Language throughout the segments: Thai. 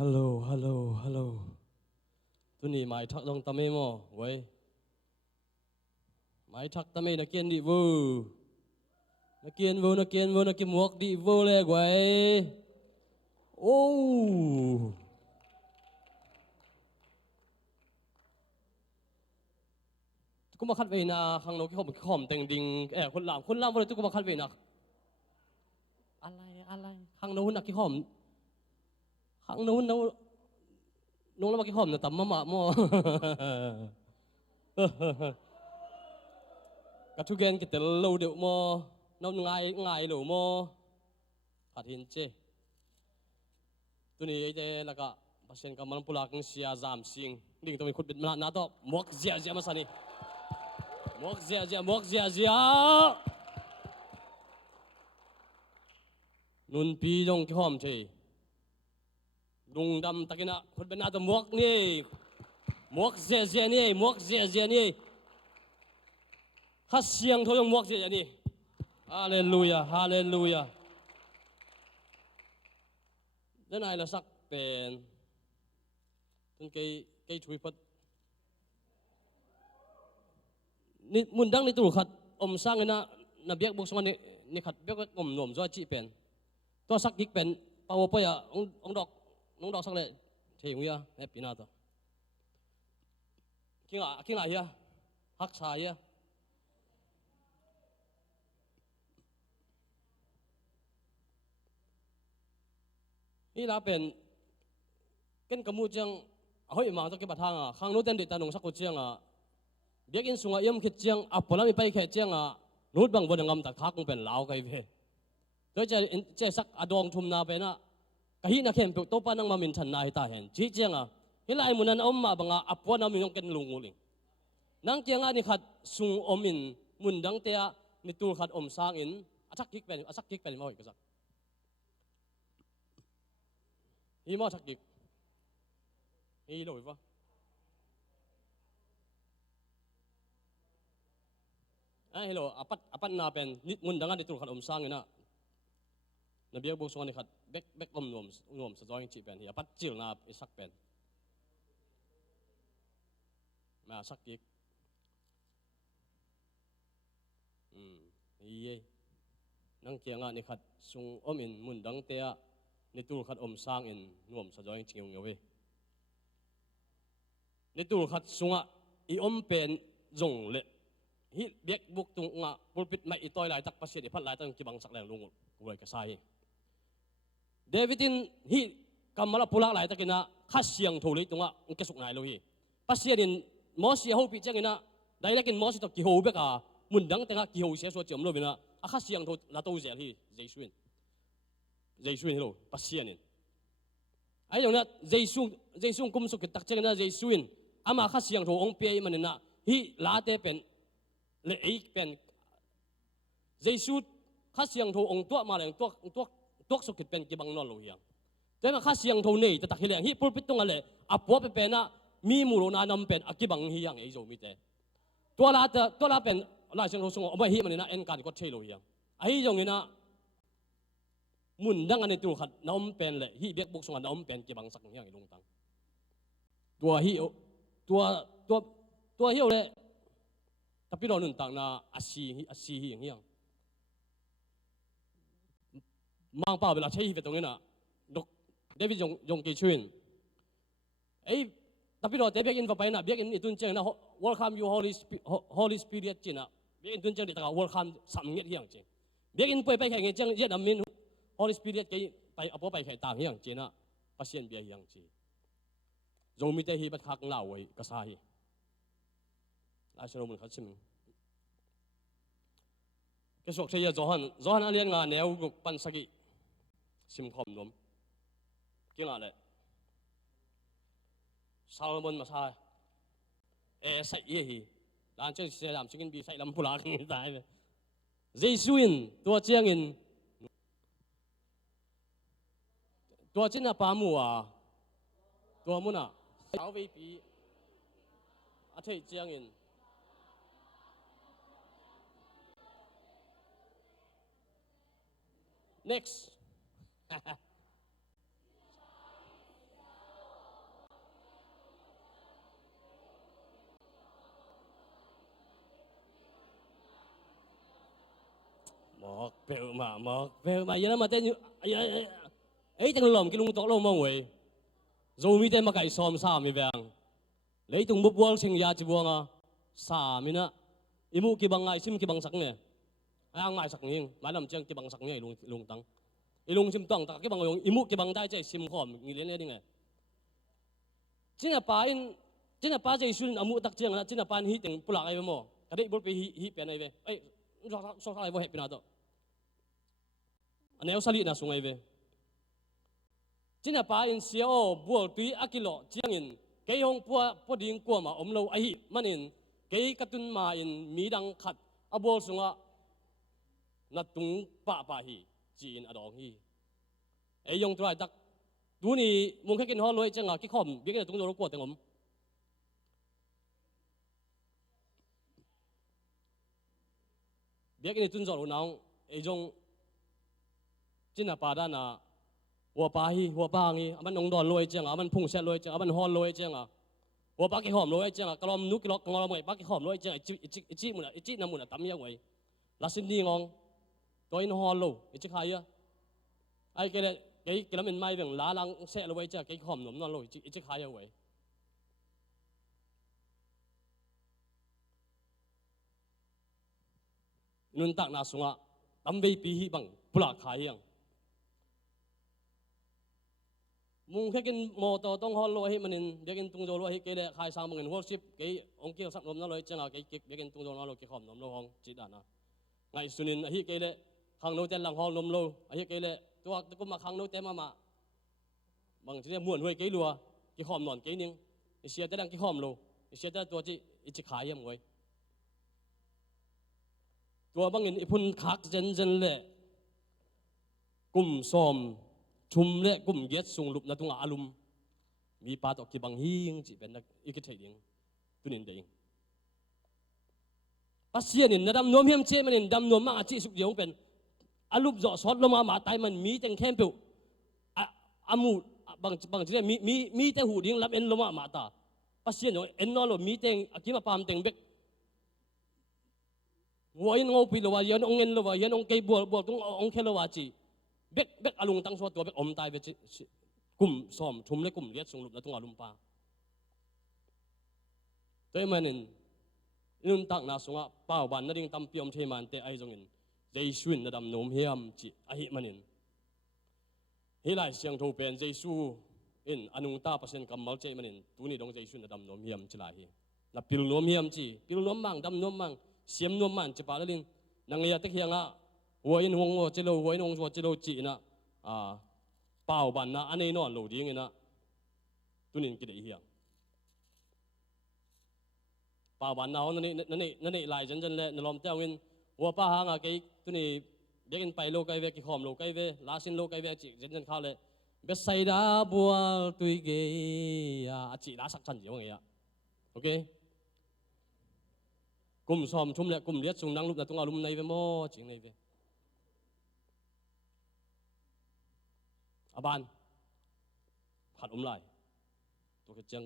Hello, hello, hello. Tôi nghĩ mãi thắc dòng tâm em mò, vậy. Mãi thắc tâm em là kiên đi vô. Nó kiên muộc đi vô lẹ vậy. Oh. Cũng mà khát về na, khang nấu cái hòm tình đình,คนlàm vừa tôi cũng mà khát về na.อะไร khang nấu na cái hòm. Khang nấu là cái hòm là tầm mà mò. Cả thu gen cái tel lâu điệu mò, nó ngay lâu mò. Khát hin chế. Tôi nghĩ cái là cả pasien ka man pula kang siya zam sing ding to mi khut bit na to mok zia masani mok zia nun pi jong ki hom che dung dam takina khut bit na to mok zia ni khas siang tho yong mok zia ni hallelujah đến này là sắc bền trên cây chuối phật ni mun dang ni tu khat sang na biak buk song ni khat biak om nom zo chi pen to sak dik pen pawo pa ya ong dok sak le theng ya happy na to kinga ya hak sa ya ni la pen ken kamu chang hoi ma to ke bathanga khang no ten de tanong sak ko chiang biak in sunga yam khit chiang apolam pai khe chiang nut bang bon ngam ta khak pen lao kai ve tôi chơi sắc adong thum na pe na kahi na khem to pa nang mamin than na hi ta hen chi chiang hilai munan ma banga apwa na min ken lunguling nang chiang ni khat sung omin mun dang te ni tur khat sang in asak kik pen moi ka sak hi mo sak kik hi loi va hello apat na pen mun dang ni tur khat sang ina na biak buk song ni khat bek nom sa join chi pen hi apat chil na isak pen ma sak kik ye nang kianga ni khat sung in mun dang te ni tur khat sang in nom sa join chiung ngewe ni tur khat sunga i pen zong le hi biak buk tung nga pulpit mai itoi lai tak pasien i phat lai tang ki bang sak lang lungu kuai ka sai Davidin hi kamala pulak lai takina khasiang tholi tunga ke suk nai lo hi pasienin mosi ho pi changina dailekin mosi to ki ho beka mundang tanga ki ho se so chom lo bina khasiang tho la to zel hi jesuin lo pasienin ai yong na jesu kum suk tak changina jesuin ama khasiang tho ong pe manina hi la te pen le ei pen jesu khasiang tho ong to ma leng tok sukit pen ki bang non lo hiang te ma khasiang tho nei ta tak hileng hi pulpit tung ale apo pe pe na mi mu lo na nam pen akibang hiang ei zo mi te to la pen la sing ho sung o hi manina en kan ko thelo hiang ai jong ina mun dang ani tu khat na pen le hi bek buk sung na pen ki bang sak hiang i lung tang tua hi le tapi lo nun tang na asi hi hiang mang pa bela chei ve tongena dok David jong ke chuin ei tapi lo te begin va paina begin itun cheng na welcome you holy spirit china begin tun cheng de ta welcome sam nget hiang cheng begin pai khai nge cheng yet amin holy spirit ke pai apo pai khai tang hiang chena pasien bia hiang chi zomi te hi bat khak na wei ka sa hi a shro mun khat sim ke sok thei johan alian nga neu guk pan sagi sim khom nom kinga le Solomon masa sai ye hi dan chen se lam chikin bi sai lam pula king dai jesuin tua chiang in tua chin na pa mu tua mu na sao vi pi a thei chiang in next mọc bèo mà vậy mà tên ấy thằng lòm cái lung tóc lông mong vậy rồi mi tên mà cái xòm xa mi vàng lấy tung bút buông sinh ra chỉ buông à xa mi na imu ki bang ai sim ki bang sak nè ang mai sak ning mai lam chang ki bang sak nè lung tang ilung sim tong ta ki bang yong imu ki bang dai chai sim khom ngi len ding nè chính là pa jai sun amu tak chiang na chính là pan hi teng pulak ai mo kadai bol pe hi pe nai ve ai so sai vo he pina to aneu sali na sungai ve chính là pa in sia buol tui akilo chiang in cái hong po ding kwa ma om lo ai manin cái katun ma in mi dang khat abol sunga na tung pa hi chi in adong hi ai yong trai tak tu ni mong khakin ho loi changa ki khom bi cái tung do ko teng om biết cái này tuân thủ nào ấy trong chính là bà đàn à hoa bà hi anh ông đòn lôi chăng anh phùng xe lôi chăng anh hòn lôi chăng hoa bà cái hòm lôi chăng cái lom nút cái lọ ngon mày bà cái hòm lôi chăng ít nằm muốn tắm như vậy là xin đi ngon tôi nó hòn lô ít hay á ai cái làm mình may bằng lá lăng xe lôi chăng cái hòm nấm nó lôi ít hay vậy nun tak na sunga tambe pi hi bang pula khai yang mung khakin mo to tong hol lo hi manin bekin tung jo lo hi ke le khai sang bangin worship ke ong ki sap nom na lo changa ke bekin tung jo na lo ke khom nom lo hong chi da na ngai sunin hi ke le khang no ten lang hol nom lo hi ke le to ko ma khang no te ma bang chi muon hoi ke lua ki khom non ke ning sia ta dang ki khom lo sia ta to chi khai yam ngoiตัวบางอินอิพุนคักเจนเล่กลุ่มซ้อมชุมเล่กลุ่มเย็ดส่งลุบนาตุงอาลุมมีปาตอกกีบางฮิงจีเป็นนักอีกเฉยดิงตุนินเดิงปัสเซียนินนะดำนวมเฮียมเชมันนินดำนวมมาอาชีสุกเดียวเป็นอาลุบจ่อซอดลงมาตายมันมีแต่แคมเปิลอามูบางทีมีแต่หูดิ้งรับเอ็นลงมาตาปัสเซียนอย่างเอ็นนอลมีแต่อากิมาปามแต่งเบกวัยน้องปีลว่ายันองเงินลว่ายันองเกย์บัวตรงองเคลว่าจีเบกอารมณ์ตั้งสวดตัวเบกอมตายเบกลุ่มซ้อมชุมเล็กกลุ่มเลี้ยส่งลุบแล้วตรงอารมณ์ป้าแต่มันนุ่นตักนาสงะป้าวบันนั่นเองตำเปียมเทมันแต่ไอ้จงอินใจชุ่นระดับโน้มเฮียมจีไอ้มันเฮลัยเสียงทูเป็นใจสู้อินอนุตาเปอร์เซ็นต์กำมัลใจมันตัวนี้ดงใจชุ่นระดับโน้มเฮียมจีลายนับปิลโน้มเฮียมจีปิลโน้มมังดำโน้มมังเสียมนวมมันจะปาแล้วลิงนางเงียตะเคียงอ่ะวัยนงวัวเจโลวัยนงวัวเจโลจีนะเป่าบันนะอันนี้นอนโหลดิ้งนะตุนินกิเลเฮียงเป่าบันนะเขานั่นนี่ลายจันเลยนลอมเจ้าเงินวัวป้าหางอ่ะกี่ตุนี่เด็กนไปโลกไกเวกี่ขอมโลกไกเวลาสินโลกไกเวจีจันเข้าเลยเบสไซดาบัวตุยเกียจีลาสักชันอยู่ไงอ่ะโอเคกลุ่มซ้อมชุมเนี่ยกลุ่มเลี้ยส่งนั่งลุกแต่ตรงอารมณ์ในเวโมจริงในเวอาบานขัดอมลายตัวกระเจียง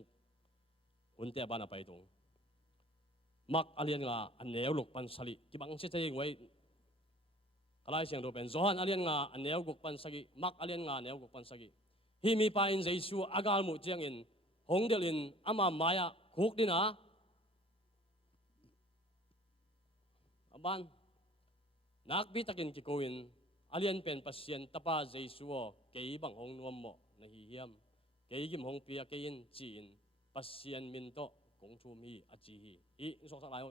หุ่นแต่บ้านไปตรงมักอาเลียนงาอันเหนียวหลกปันสลิที่บางเสียใจไว้อะไรเสียงตัวเป็นโซฮันอาเลียนงาอันเหนียวกกปันสลิมักอาเลียนงาเหนียวกกปันสลิฮีมีปาอินใจชูอากาลมุเจียงอินหงเดลินอามามายาคุกดินะบ้านนักบิตักินกิโกอินอาเลียนเป็นปัสเซียนตาปาเจสัวเกย์บังหงนวมหมอในฮิเฮียมเกย์กิมหงเปียเกยินจีนปัสเซียนมินโตกงชูมีอาจีฮีอีสองสักหลาย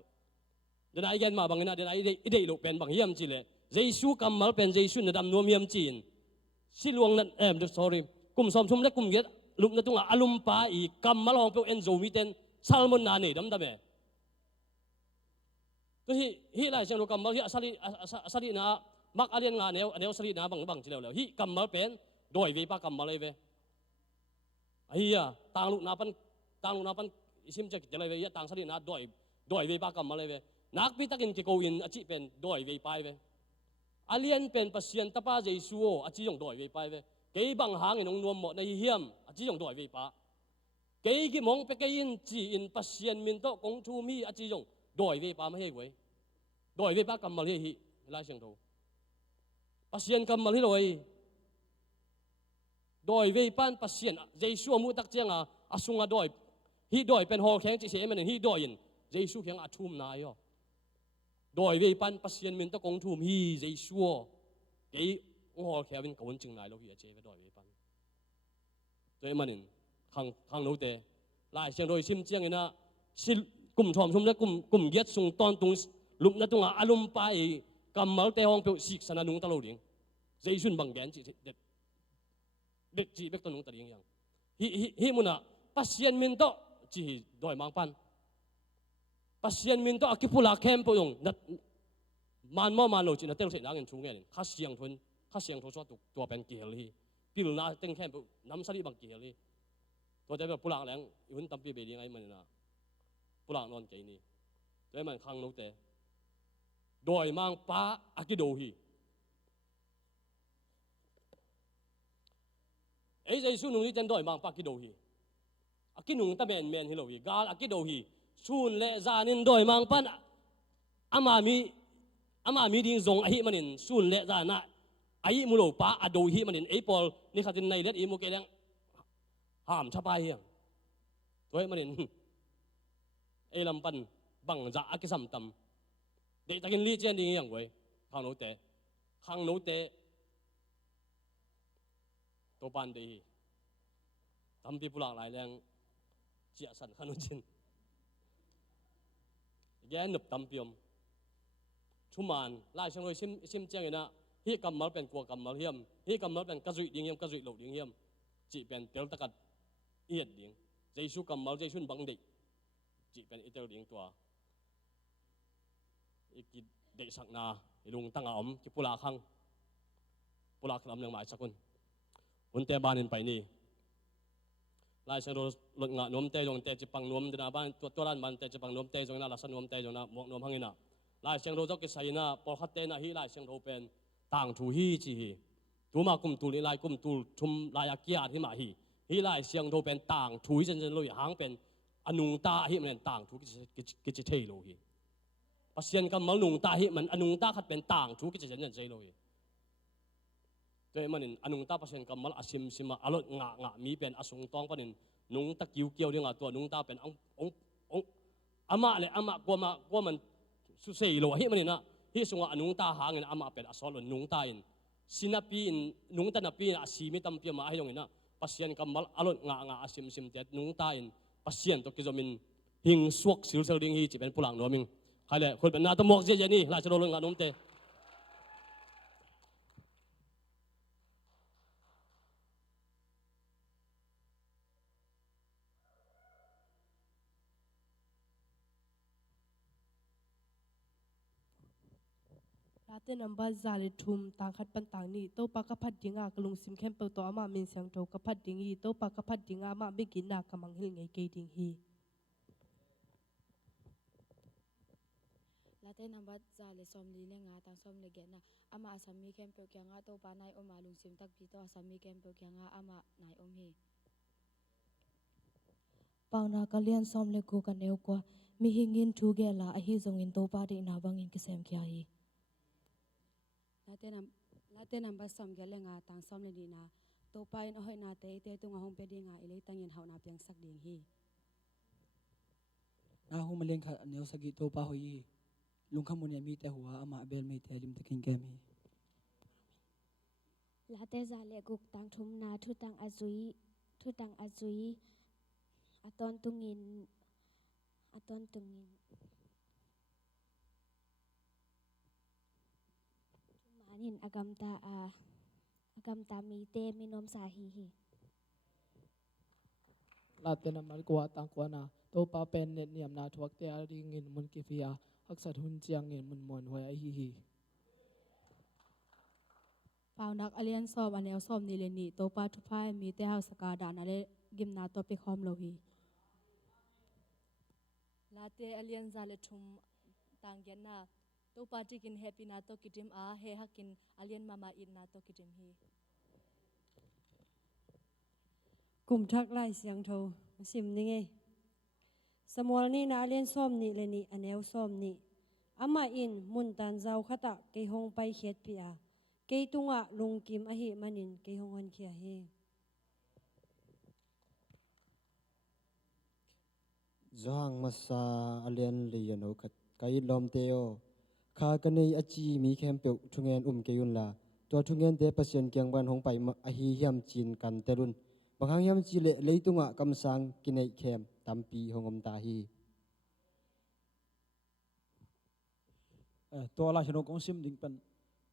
เดี๋ยวไอ้แกนมาบางนะเดี๋ยวไอ้เด็กลูกเป็นบางเฮียมจีเลยเจสัวกำมัลเป็นเจสัวในดำนวมเฮียมจีนสิลวงนั่นsorry กลุ่มสมชุมและกลุ่มเย็ดลุกในตรงอาลุมปาอีกำมัลหงเปียเอ็นโซมิเตนซัลมอนนานี่ดำเบตัวฮีไล่เชียงโลกัมมัลฮีอาศัยนะมักอาเลียนงานเนวอาศัยนะบางจีแล้วฮีกัมมัลเป็นโดยวิปากัมมัลเลยเวฮีอะต่างลูกนาปันอิสิมจะกิจอะไรเวฮีต่างอาศัยนะโดยวิปากัมมัลเลยเวนักพิทักษ์กิโกอินอาชีเป็นโดยวิปาเวอาเลียนเป็นปัสเซียนตาปาเจสัวอาชียงโดยวิปาเวเกย์บังหางอินองนวมหมดในเฮียมอาชียงโดยวิปาเกย์กิมงเปเกยินจีอินปัสเซียนมินโตกงชูมีอาชียงโดยวิปาไม่ให้ไว้โดยวิปากรรมมาเลยฮิไล่เสียงดู pasien kam mal hiloi doi vei pan pasien Jesu mu tak chianga asunga doi hi doi pen hol kheng chi se man hi doi in Jesu kheng athum na yo doi vei pan pasien min to kong thum hi Jesu ke hol khewin kawun ching nai lo hi che ve doi vei pan toi manin khang no te lai siang doi sim chiang ina sil kum thom thum na kum get sung ton tung lup na tunga alum pai kamal te hong pe sik sana nung ta lo ding Jesu bang gen chi det chi bek to nung ta ding yang hi muna pasien min to chi doi mang pan pasien min to akipula kem po yong nat man lo chi na tel se nang en chu ngen kha siang tho so tu to pen ki hel hi pil na teng kem po nam sari bang ki hel hi to te pulang lang yun tam pi be ding ai man na pulang non ke ni te man khang no te doi mang pa akido hi ấy dây su nung đi chân đôi mang pa ki do hi aki nung ta men hi lo hi gal aki do hi sun le za nin đôi mang pan ama mi ding zong ahi manin sun le za na ai mu lo pa ado hi manin ei pol ni khatin nei let i mu ke dang ham chapa hi toy manin ei lam pan bang za aki sam tam de takin li chen ding yang wei khang no teตัวปานดีทำปีปุหลากหลายแรงเจียสันขนุนจินแย่หนึบตำเปียมชุมานไล่เชียงรายซิมเจียงนะฮีกำมัลเป็นกัวกำมัลเฮียมฮีกำมัลเป็นกระจุยดิ่งเฮียมกระจุยเหลวดิ่งเฮียมจีเป็นเตลตะกัดเอียดดิ่งใจชูกำมัลใจชุนบังดิจีเป็นอีเตลดิ่งตัวอีกเด็กสักนาลุงตั้งอมกิปุลาคังปุลาคลำเลียงหมายสักคนวันเตะบ้านไปนี่ลายเชงโรลดงะนวมเตะจงเตะจิปังนวมดินาบ้านตัวร้านบ้านเตะจิปังนวมเตะจงน่าลักษณะนวมเตะจงน่าหมวกนวมหังอินะลายเชงโรเจ้ากิสัยน่ะพอขัดเตะน่ะฮีลายเชงโรเป็นต่างทูฮีจีฮีตัวมากุมตูลีลายกุมตูชุมลายอากิอาที่มาฮีลายเชงโรเป็นต่างทูฮีเจนลุยหางเป็นอนุงตาฮีมันต่างทูกิจิเทโลฮีปัสเซียนกำมัลนุงตาฮีมันอนุงตาขัดเป็นต่างทูกิจิเจนเจโลฮีตัวมันอนุงตาเปอร์เซ็นต์กำมัลอาชิมซิมาอารมณ์งะมีเป็นอสุงตองก็นินนุงตะกิ้วเกี่ยวเรื่องตัวนุงตาเป็นองอามาเลยอามากัวมันสุเสียโลเฮ้มันนะเฮ้สงะอนุงตาหางเงินอามาเป็นอสอลนุงตาอินสินาปีนนุงตานาปีนอาศิมิตัมเปียมาให้ตรงนี้นะเปอร์เซ็นต์กำมัลอารมณ์งะอาชิมเด็ดนุงตาอินเปอร์เซ็นต์ตัวกิจมินหิงสวกสิลเซลดิงฮีจะเป็นผู้หลังนัวมิงใครเลยคนเป็นนาตมอกเจนี่ลายจะโดนงะนุ่มเตลาเต้นำบัดซาเลทุมต่างขัดปันต่างนี่โตปากพัดดิงากลุงซิมเข้มเปิลตัวอามาเมนเสียงโตกพัดดิงฮีโตปากพัดดิงอามาไม่กินนากำมังหิลไงเกดิงฮีลาเต้นำบัดซาเลซอมลีเลงาต่างซอมเลเกนะอามาอาสามีเข้มเปิลแกงาโตปานายอมาลุงซิมตักปีโตอาสามีเข้มเปิลแกงาอามานายอมฮีปาวนาก็เลียนซอมเลกูกันเนวกว่ามีหิงินทูเกลาอหิจงอินโตปาดินาบังอินกิเซมคียฮีลาเต้นำบัดซอมเกเลงาต่างซอมเลดีนาโตปายนอหอยนาเตเตตุงาฮงเปดีงาอิเลตังยินเฮานาเปียงสักดิงฮีนาหูมาเลี้ยงขัดเนียวสกิโตปาหอยลุงขมุนยามีแต่หัวอามาเบลไม่แต่ลิมตะกินแกมีลาเตซาเลกุกตังทุมนาทุตังอาจุยอาตอนตุงินมานินอากำตามีเตมีนมสาฮีฮีลาเตนมันกว่าต่างกว่านาโตปาเป็นเน็ตเนียมนาทวักเตอริงินมุนกิฟิยาฮักษะทุนเจียงเงินมุนมวนหวยไอฮีฮีปาวนักอเลียนซอมอันแนวซอมนิเลนีโตปาทุพายมีเตเฮาสกาดานาเลกิมนาโตปิคอมโลฮีลาเตอเลียนซาเลทุมต่างยันนาโตปาติกินเฮปินาโตกิจิมอาเฮฮักกินอเลียนมามาอินนาโตกิจิมฮีกลุ่มทักไล่เสียงโทสิมนี่ไงสมอลนี่นาเลียนส้มนี่เลยนี่อันแนวส้มนี่อามาอินมุนตันเจ้าขตะเกหงไปเขียดปีอา ke tunga lungkim a hi manin ke hongon khia hi Zohang masa alian liano kat kai lom teo kha kanei achi mi khem pe thungen keun la to thungen te pasien kyang ban hong pai ma a hi hiam chin kan terun banghang hiam chi le leitunga kam sang kinai khem tampi hongom ta hi to la hino kong sim ding pen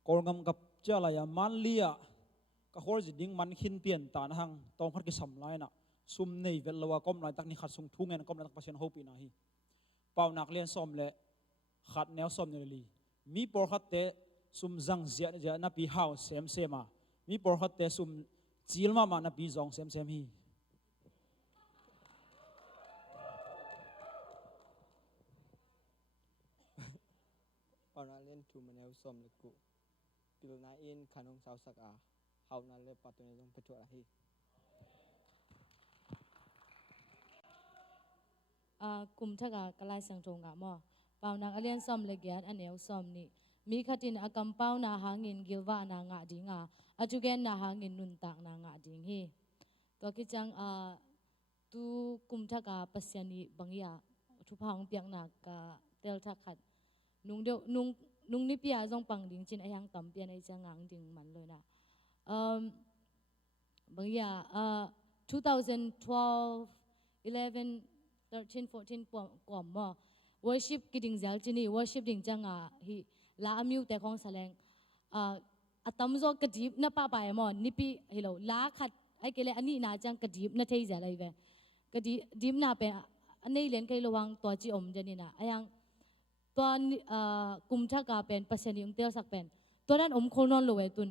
korngam kap chala ya man lia ka hor ji ding man khin pian tan hang tong khat ki sam lai na sum nei vel lawa kom lai tak ni khat sung thungen kom lai tak pasien hopi na hi pau nak lian som le khat neo som ne li mi por khat te sum zang zia ja na pi hau sem sema mi por khat te sum chilma ma na pi zong sem sem hi Para len tu maneu som le ku pil na in khanong sau sak a hau na le patune jong petu a hi กลุ่มทักกะลายสังจงกะมอเปานักเลียนซ่อมเลกยาดอันเอวซ่อมนี่มีขัดินอากำเป้านาหาเงินกิลวานางะดิงาอจุเกนนาหาเงินนุนตากนางะดิงฮีตัวกิจังตูกลุ่มทักปัสยานีบางยาทุพางเปียงนากะเตลทักขัดนุงเดียวนุงนิปียจงปังดิงจินไอยังต่ำเปียนไอจังงังดิงมันเลยนะบางยา2012 11 13 14กว่ามา worship กิดิงเซลจีนี่ worship ดิงจังฮีลาอมิวแต่ของแสดงอัตมโซกดิบนับป้าไปมอนิปีฮิโลลาขัดไอเกลอันนี้นาจังกดิบนัทเทเซอะไรเวกดิบนาเป็นอันนี้เรียนใครระวังตัวจีอมจันนี่นะไอยังตัวกุมทักกาเป็นเปอร์เซ็นต์ยังเตี้ยสักเป็นตัวนั้นอมโคนนโลเวตุน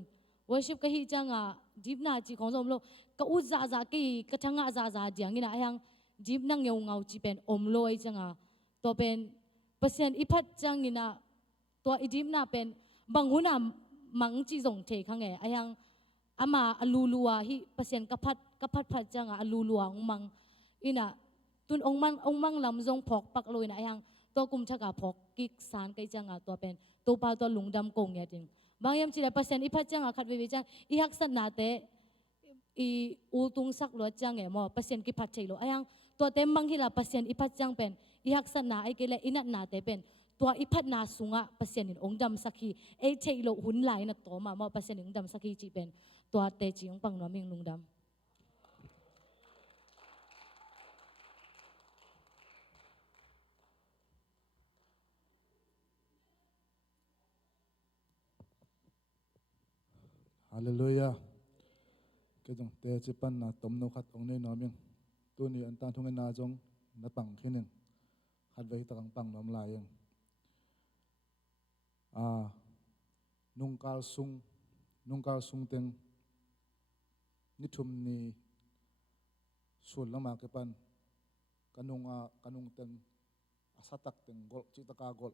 worship ก็ฮีจังดิบนาจีของสมโลก็อุจากีกระชังจาจียงนี่นะไอยังจีบนั่งเงาเงาจีเป็นอมลอยจังตัวเป็นเปอร์เซ็นต์อีพัดจังนี่นะตัวอีจีบน่าเป็นบางหุ่นมังจีส่งเทข้างไงไอ้ยังอามาอลูลัวฮีเปอร์เซ็นต์กระพัดพัดจังอลูลัวองมังอีน่ะตุนองมังลำทรงพอกปักลอยนะไอ้ยังตัวกุมชักพอกกิกสารไกจังตัวเป็นตัวปลาตัวหลุงดำกงเนี่ยจริงบางยามจีเลยเปอร์เซ็นต์อีพัดจังขัดวิจังอีฮักษณะเตอีอูตุงสักลวดจังไงมอเปอร์เซ็นต์กิพัดเชโลไอ้ยังตัวเต็มบางทีละเปอร์เซ็นต์อีพัดจังเป็นอีหักษณะไอเกลอินัดนาเตเป็นตัวอีพัดนาสุงะเปอร์เซ็นต์องดำสักทีไอเชโลหุ่นไหลนัดตัวมาเปอร์เซ็นต์องดำสักทีจีเป็นตัวเตจีองปังนวมิงลุงดำ Hallelujah. Kedong te chipan na tomno khat ong nei noming tu ni an tan thungen na jong na pang khinin khat vei takang pang nom la yang nungkal sung teng ni thum ni sul lama ke pan kanung teng asatak teng gol chitaka gol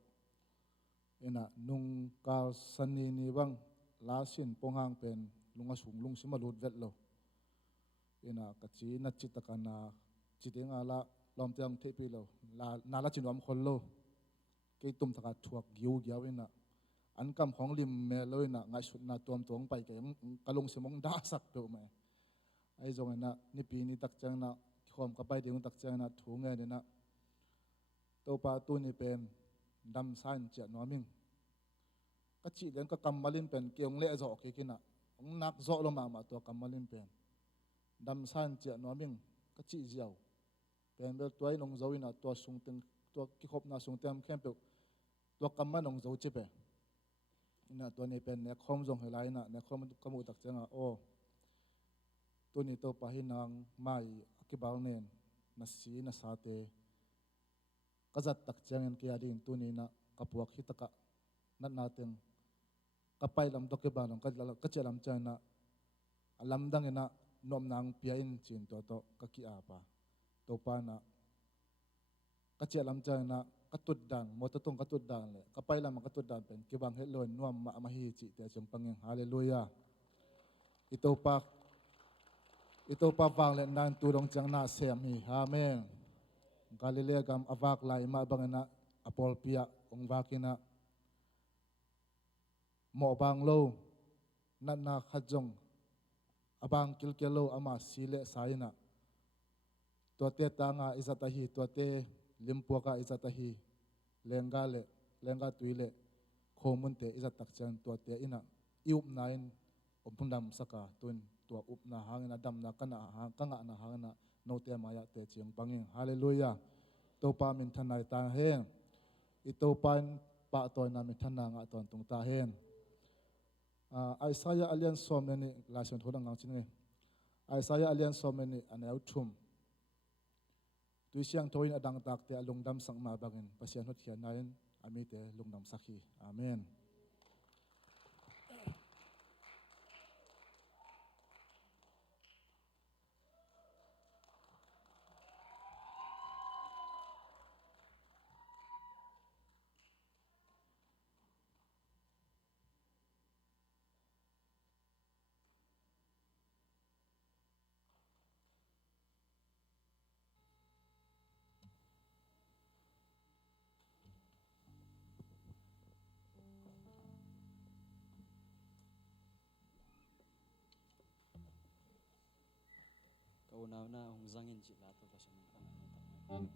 ena nungkal sani ni bang lasin ponghang pen lunga sung lung sima lut vet lo ina kachi na chitaka na chitenga la lom tiang thepi lo la la chinom khol lo ke tum thaka thuak giu giaw ina an kam khong lim me lo ina ngai sut na tom tong pai ke kalung simong da sak pe me ai jong ina ni pi ni tak chang na khom ka pai ding tak chang na thu nge ne na to pa tu ni pen dam san che noming ka chi len ka kamalin pen keong le zo ke kina ong nak zo lo ma to kamalin pen dam san che noming ka chi jiao pen bel toy nong zo ina to sung teng to ki khop na sung tem khem pe to kamma nong zo che pe ina to ni pen ne khom jong helai na ne khom kamu tak changa o to ni to pa hinang mai ki bal nen na si na sa te kazat tak changen ki adin tu ni na kapuak hitaka nat na teng kapai lam to ke balong ka chelam chana alam dang ina nom nang pia in chin to ka ki apa to pa na ka chelam chana ka tut dan mo to tong ka tut dan le kapai lam ka tut dan pen ki bang helon nuam ma hi chi te chung pangeng hallelujah ito pa wang le nan tu dong chang na sem hi amen galilea gam avak lai ma bangena apol pia ong vakina mo bang lo na khajong abang kilkelo ama sile saina to te tanga izatahi to te limpuaka izatahi lenga tuile khomunte izatak chan to te ina iup nain opundam saka tun to upna hangina damna kana kanga na hangna no te maya te chiang bangin hallelujah to pa min thanai ta hen ito pan pa to na min thana nga ton tung ta hen Isaiah alian som ni lasion thoda ngang chin nge Isaiah alian som ni anau thum tu siang thoin adang tak te lungdam sangma bangin pasian hot khian nain ami te lungdam sakhi amen Kau na hong zangin sila to pa siya. Come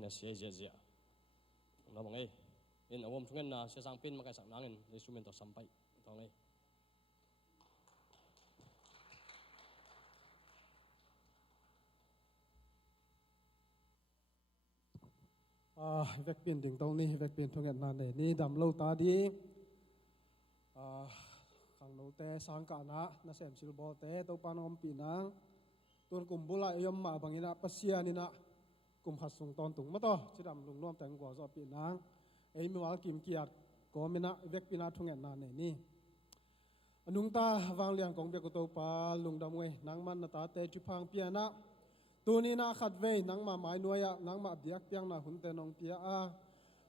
na siya zia na mangai in awam thungen na siya sang pin makai sang nangin Jesu men to sampai to ngai vek pin ding tong ni vek pin thungen na ne ni dam lo ta di khang no te sang ka na sem sil bo te to panom pi nang tun kum bula yom ma bangina pasia ni na kum khasung ton tung ma to chidam lung nom tang go zo pi nang ei mi wal kim kiat ko mina vek pina thungen na ne ni anung ta wang liang kong be ko to pa lung dam we nang man na ta te chu phang pia na tu ni na khat ve nang ma mai nuaya nang ma biak piang na hun te nong pia a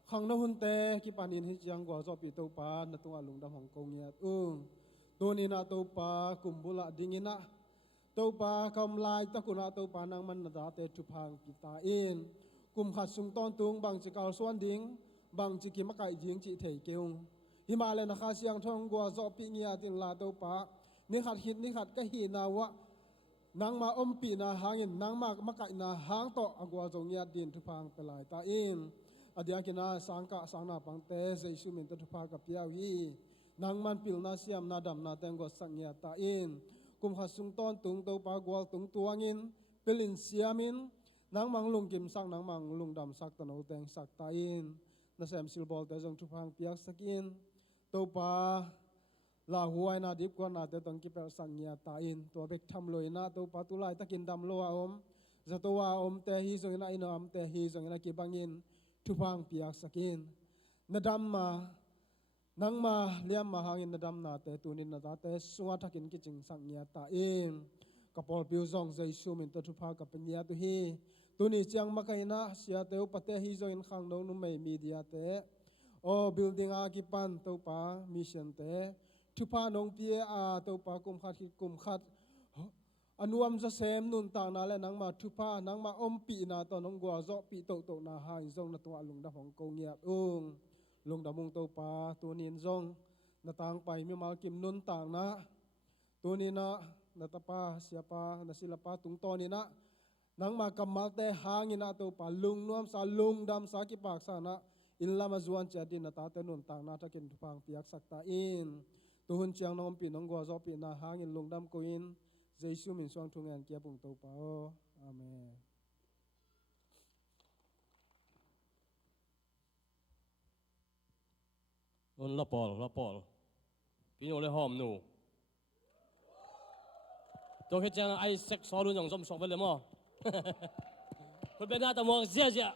khang na hun te ki panin hi chiang go zo pi to pa na tu lung dam hong kong ya tu ni na to pa kumbula dingina to pa kam lai ta kuna to pa nang man na ta te chu phang pi ta in kum khat sung ton tung bang chi kal suan ding bang chi ki ma kai jing chi thei keung himale na kha siang thong go zo pi ngia tin la to pa ni khat hit ni khat ka hi na wa nang ma pi na hangin nang ma kai na hang to agwa zo ngia din thu phang pelai ta in adia kina sangka sangna pangte Jesu min tu pha ka piaw hi nang man pil na siam na dam na teng go sangya ta in kum khasung ton tung to pa gwal tung tuangin pelin siamin nang mang lung kim sang nang mang lung dam sak ta no teng sak ta in na sem sil bol te jong thu phang piak sakin to pa la huai na dip ko na te tong ki per sangya ta in to bek tham loi na to pa tu lai takin dam lo a zatowa te hi zong na ina te hi zong na ki bangin thu phang piak sakin nadam ma nang ma liam ma hangin nadam na te tunin na te sunga thakin ki ching sang nya ta in kapol piu zong Jesu min to thu pha ka panya tu hi tuni chiang ma kai na sia te upate hi zong in khang no nu mai media te o building a ki pan to pa mission te thu pha nong pia a to pa kum khat anuam za sem nun ta na le nang ma thu pa nang ma pi na to nong gwa zo pi to na ha zong na to lung da hong kong ya lung da mung to pa tu nin zong na tang pai mi mal kim nun tang na tu ni na ta pa sia pa na sila pa tung to ni na nang ma kamal te hangin na to pa lung nuam sa lung dam sa ki pak sa na in lama zuan cha din na ta te nun tang na ta kin phang piak sak ta in tu hun chiang nom pi nong gwa zo pi na hangin lung dam ko in Jesu min suang thungan kia pung to pa amen on la pol kin ole hom nu to he chang ai sek so lu nong som sok le mo ko be na ta mo zia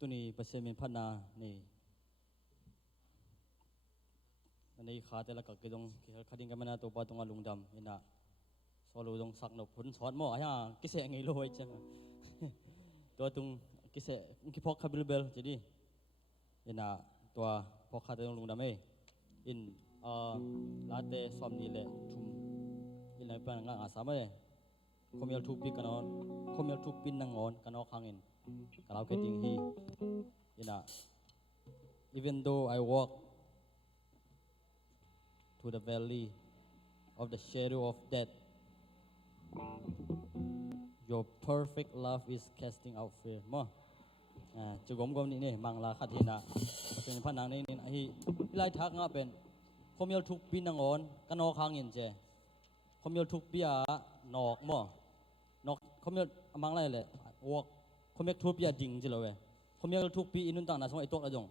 ตัวนี้เปอร์เซ็นต์เป็นพันนานี่อันนี้ขาแต่ละก็คือตรงคดิ้งกันมานาตัวปลาตรงลุงดำเห็นนะสอลูตรงสักหนกผลสอนหม้อฮะกิเสไงโลยจังตัวตรงกิเสกิพอกคาบิลเบลjadiเห็นนะตัวพอกขาแต่ตรงลุงดำอินลาเต้ซ้อมนี่แหละทุ่มอินอะไรเป็นงานอาสามาเลยคอมเมลทุกปีกันนอนคอมเมลทุกปีนั่งงอนกันนอนข้างอินกันเราเกิดดิ้งฮีเห็นนะ even though I walk to the valley of the shadow of death your perfect love is casting out fear มั้งจะกลมกลมนี่มังลาคัดเห็นนะเป็นพันนางนี่ไอ้ไล่ทักงาเป็นคอมเมลทุกปีนางอนกันนอกข้างเห็นเจคอมเมลทุกปีนอกมั้งนอกคอมเมลมังไรเลยวอกคอมเมลทุกปีดิ่งจิเลยคอมเมลทุกปีอินุนต่างนะสมัยตัวกระจง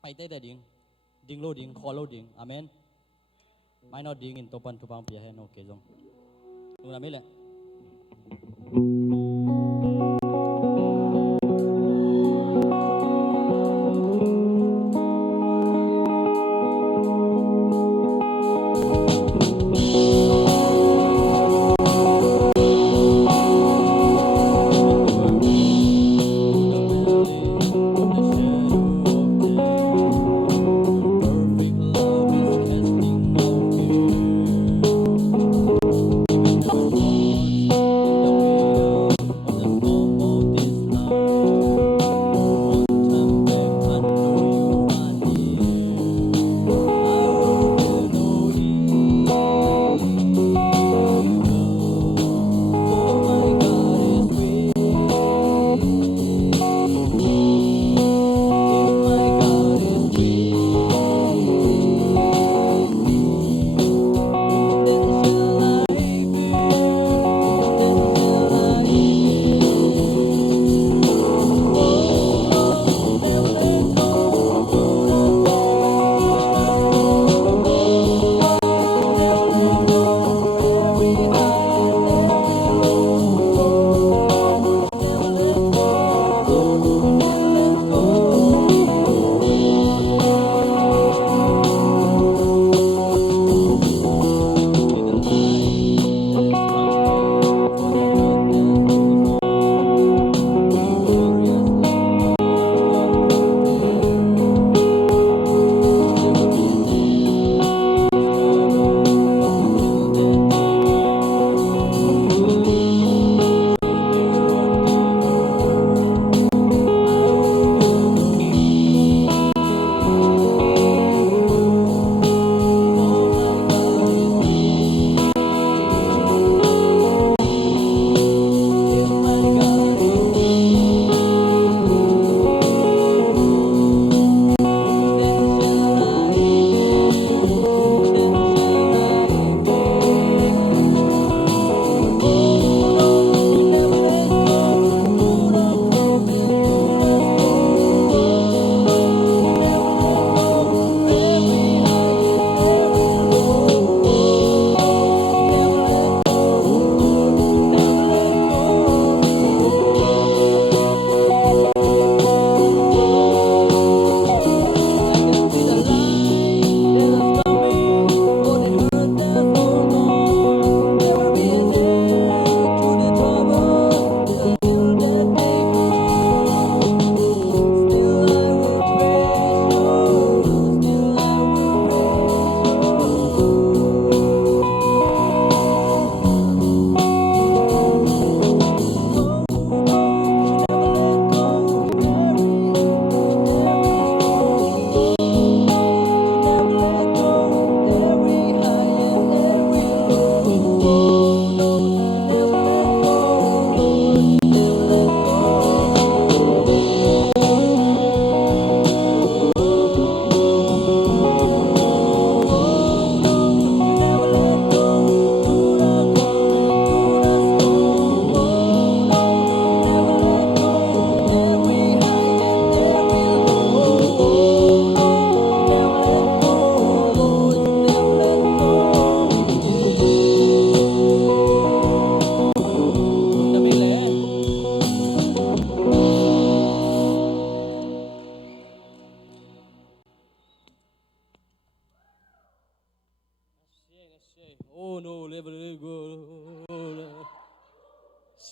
ไปได้แต่ดิ่งโลดิ่งคอโลดิ่งอาเมนไม่นอดิ่งอินตัวปันทุบางปีให้นอกเกจงตรงนั้นไม่แหละ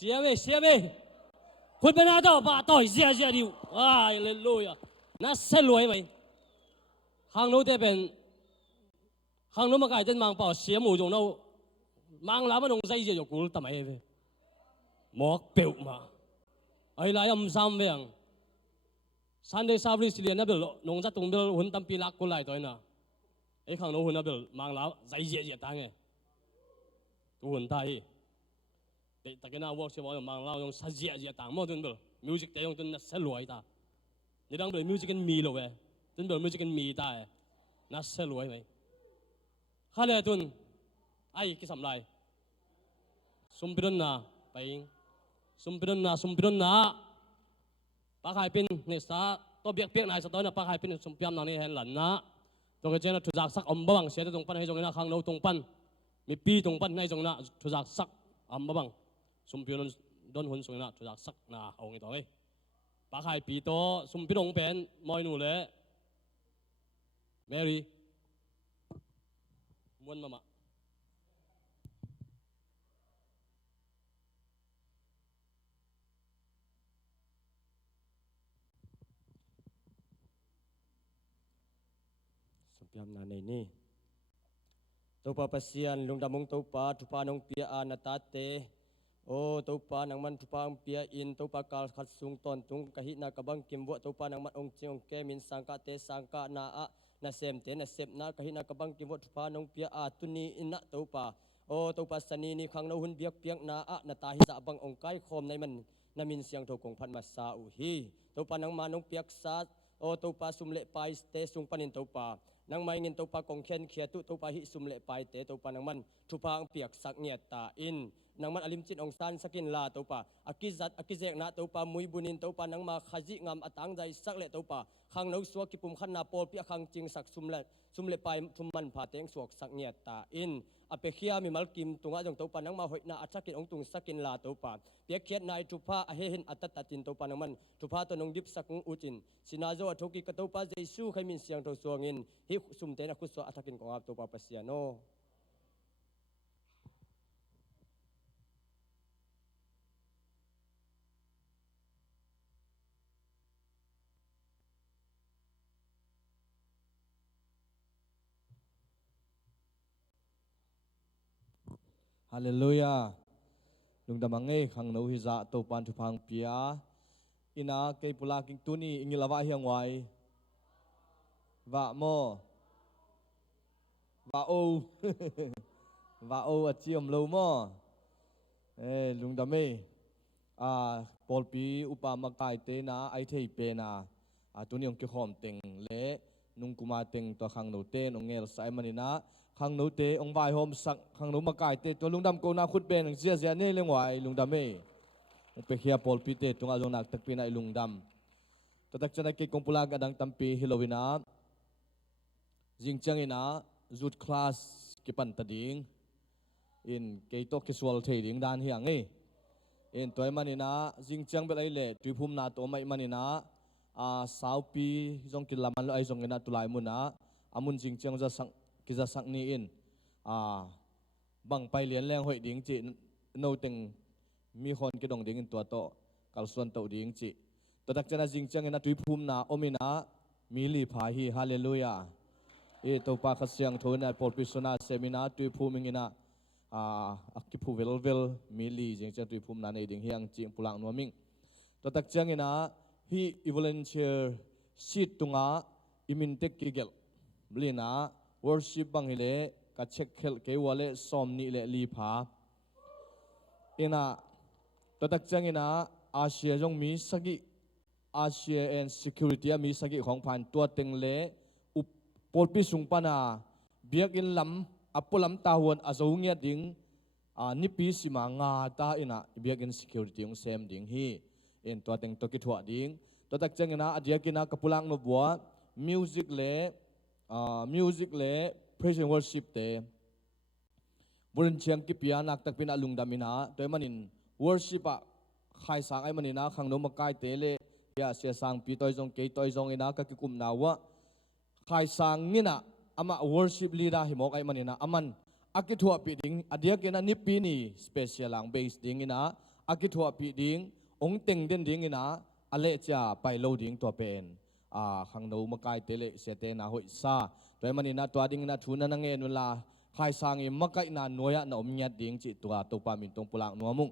เสียเว้ยคุณเป็นอะไรบ้าต่อยเสียดิวเลลูยาน่าเสียรวยไหมข้างโน้นจะเป็นข้างโน้นมาไกลจนมังเปล่าเสียหมูจงเรามังแล้วมันลงใจเสียอยู่กูทำไมเว้ยหมอกเปียวมาไอ้ลายซ้ำเวียงซันเดย์ซาบริสิเลียนนับเบลนงจัดตรงเบลหุ่นตั้มปีลักกูไล่ตัวน่ะไอ้ข้างโน้นหุ่นนับเบลมังแล้วใจเสียตังไงตัวหุ่นไทยแต่ก็น่าว่าเชื่อว่ามังแล้วยังเสียตังมั่วจนเบลมิวสิกแต่ยังจนเสียรวยตาในดังเบลมิวสิกกันมีเลยเว้ยจนเบลมิวสิกกันมีตาน่าเสียรวยไหมข้าเลยตุนไอ้กิสำไรสมบิดนะไปสมบิดนะปากหายเป็นเนสตาตัวเบียกนายสตอนะปากหายเป็นสมพิมนางนี่เห็นหลันนะตัวเจนะทุจักสักอมบังเสียตรงปันให้ตรงนั้นข้างเราตรงปันมีปีตรงปันให้ตรงนั้นทุจักสักอมบังสมพิมโดนหุ่นสวยนะทุจักสักนะเอาไงต่อไงปากหายปีโตสมพิมเป็นมอยหนูเลยแมรี่ม้วนมาสมพิมนาในนี่ตัวปาปัสยานลุงดำมงตัวปาทุปานงเปียอานาตาเตโอตัวปานังมันทุปางเปียอินตัวปากาลขัดสุงตอนตุงกะหินากบังกิมวะตัวปานังมันองเจียงแกมินสังกะเตสังกะนาอะนาเซมเตนาเซมนากะหินากบังกิมวะทุปานงเปียอาตุนีอินนะตัวปาโอตัวปาสนีนี่ขังนหุ่นเบียกเปียกนาอะนาตาหิจะบังองไกคมในมันนามินเสียงทกงพันมาซาอุฮีตัวปานังมานงเปียกซาโอตัวปาสุมเลไปสเตสุงปันินตัวปานางไม่เงินตัวปากงเขียนเขียตุตัวปาหิสุมเลไปเตตัวปานางมันทุพางเปียกสักเนียตาอินนางมันอลิมจิตองซานสกินลาตัวปาอากิจัดอากิเจกนาตัวปามุยบุนินตัวปานางมาขจิงามอตังใจสักเลตัวปาขังนกสวกิปุมขันนาโปลเปียขังจิงสักสุมเลไปทุมมันผาเตงสวกสักเนียตาอินอเปขียมีมัลกิมตุงอาจงตัวปานางมาหอยนาอัจฉริองตุงสกินลาตัวปาเปียกเขียนนายทุพาอเฮหินอัตตตินตัวปานางมันทุพาตัวนงดิบสักอุจินสินาโจทุกิกตัวปาเจซูใครมีเสียงตัวสวงินฮิสุมเตนะคุสวอัตกินของอาตัวปาปัสยาโนฮาเลลูยาลุงดำมังเอ้ขังนูฮิจะตัวปันทุพังเปียอินาเกยปุลากิงตุนีอิงลาวะเฮียงไววะโมวะโอวะโออจิอมโลโมลุงดำเอ้ปอลปีอุปามากายเตนะไอเทยเปนะตุนีองเกี่ยวข้องเต็งเละนุงกุมาเต็งตัวขังนูเตนองเงลไซมันนี่นะขังนูเตองไวโฮมสักขังนูมากายเตตัวลุงดำโกนาคุดเป็นเสียเน่เลี้ยงไว้ลุงดำเอ้องไปเขียปอลปีเตตรงอาจงนักตักปีนไอลุงดำตัวตักจะนักเกยกงปุลากระดังตัมปีฮิโลวินาจิงจังอินาจุดคลาสกิปันตดิ่งอินเกยโตกิสวอลเทดิ่งดานเฮียงอินตัวมันอินาจิงจังเบลไอเล่ตุยพุ่มนาตัวไม่มันอินาสาวปีจงกิลามันไอจงกินาตุลายมุนนะอามุนจิงจังจะสังกิจะสักนี้อินบังไปเลียนแรงหอยดิ่งจีโนตึงมีคนกระดงดิ่งอินตัวโตกัลส่วนโตดิ่งจีตัวตักจะน่าจิงจังอินาตุยพุ่มนาโอมินามิลีพาฮีฮาเลลูยาตัวปากเสียงโทนปอลพิษนาเซมินาตุยพุ่มอินาอักกิพูเวลมิลีจิงจังตุยพุ่มนาในดิ่งเฮียงจีปุลังนัวมิงตัวตักจังอินาฮีอีเวลนเชอร์ชีตุงาอิมินเทกิเกลบลีนา worship บังฮิเลกัดเช็คเคลเกวาเลซอมนิเลลีพาอินาตัวตักจังอินาอาเซียจงมีสกิอาเซียแอนด์ security มีสกิของผ่านตัวเต็งเลอุปอลปิสุงปนาเบียกินลำอัปปลำตาหวนอาจงเงียดิ่งนิปีสิมางาตาอินาเบียกิน security ของเซมดิ่งฮีอินตัวเต็งตัวกิถวดดิ่งตัวตักจังอินาอดียกินากับปุลังนบัวmusic เล praise and worship เตบุญเชียงกิปยานักตักพินาลุงดามินาโดยมันอิน worship ใครสั่งไอ้มันอินาขังโนมกายเตเลยาเสียสั่งปีต่อยจงเกยต่อยจงอินาก็กิกุมนาวะใครสั่งนี่นะอามา worship ลีดาหิมอกไอ้มันอินาอามันอากิทัวปีดิ่งอดียกินานิปีนี่ special หลัง base ดิ่งอินา อากิทัวปีดิ้งองเต็งเด่นดิ้งอินะอเลจะไปโลดิ้งตัวเป็นขังโนมกายเตเลเสเตนะหอยซาตัวมันอินะตัวดิ้งนะทุนนังเงินเวลาใครสร้างอิมกายนะนัวยะนะอมยัดดิ้งจิตัวตัวปามินตรงปุลังนัวมุง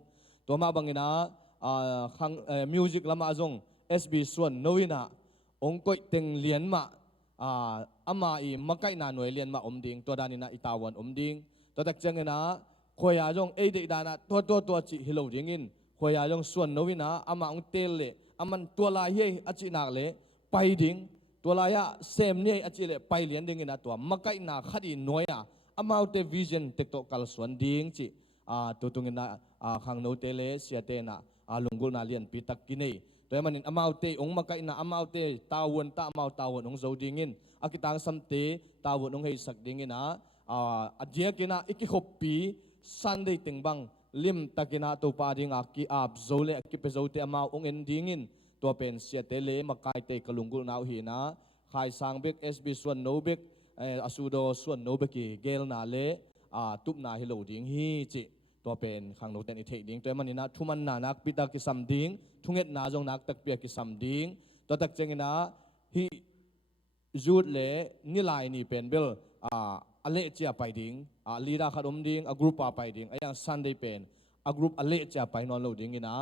ตัวมาบังอินะขังมิวสิกลามาจง SB ส่วนโนวินะองก้อยเต็งเลียนมาอามาอีมกายนาหน่วยเลียนมาอมดิ้งตัวดานินะอิตาวันอมดิ้งตัวตักเจงนะขวยาจงเอเดดานะตัวจิฮิโลดิ้งอินขวยาจงส่วนโนวินะอามาองเตลเลอามันตัวลายเฮอจินักเลไปดิ้งตัวลายะเซมเนี่ยอจิเลไปเลียนดิ้งอินะตัวมกายนาขัดีหน่วยอามาอุเตวิชั่นเทคโตกัลส่วนดิ้งจิตัวตุงอินะขังโนเตเลเสียเตนะลุงกุลนาเลียนปีตักกินีตัวมันอามาอุเตองมกายนาอามาอุเตตาวันตามาตาวันองโซดิ้งอินอากิตังสัมเตตาวันองเฮสักดิ้งอินะอาเจียกินะอิกิขบปีสันเดติงบังลิมตะกินะตัวปาดิงอากิอาบโซเลกิเปโซเตอามาองเอ็นดิ้งอินตัวเป็นเสียเตเลมากายเตกลุงกุลนาวหีนะขายสังเบกเอสบีส่วนโนเบกอสูโดส่วนโนเบกีเกลนาเลตุบนาฮิโลดิ้งฮีจิตัวเป็นขังโนเตนอิเทดิ้งตัวมันนี่นะทุมันนานักปิตากิสัมดิ้งทุงเอ็ดนาจงนักตักเปียกิสัมดิ้งตัวตักเจงนะฮีจูดเลนี่ลายนี่เป็นเบลอเลเจียไปดิ้งลีดาขัดอมดิ้งกรุ๊ปไปดิ้งอย่างซันเดย์เป็นกรุ๊ปอเลเจียไปนอนโลดิ้งนะ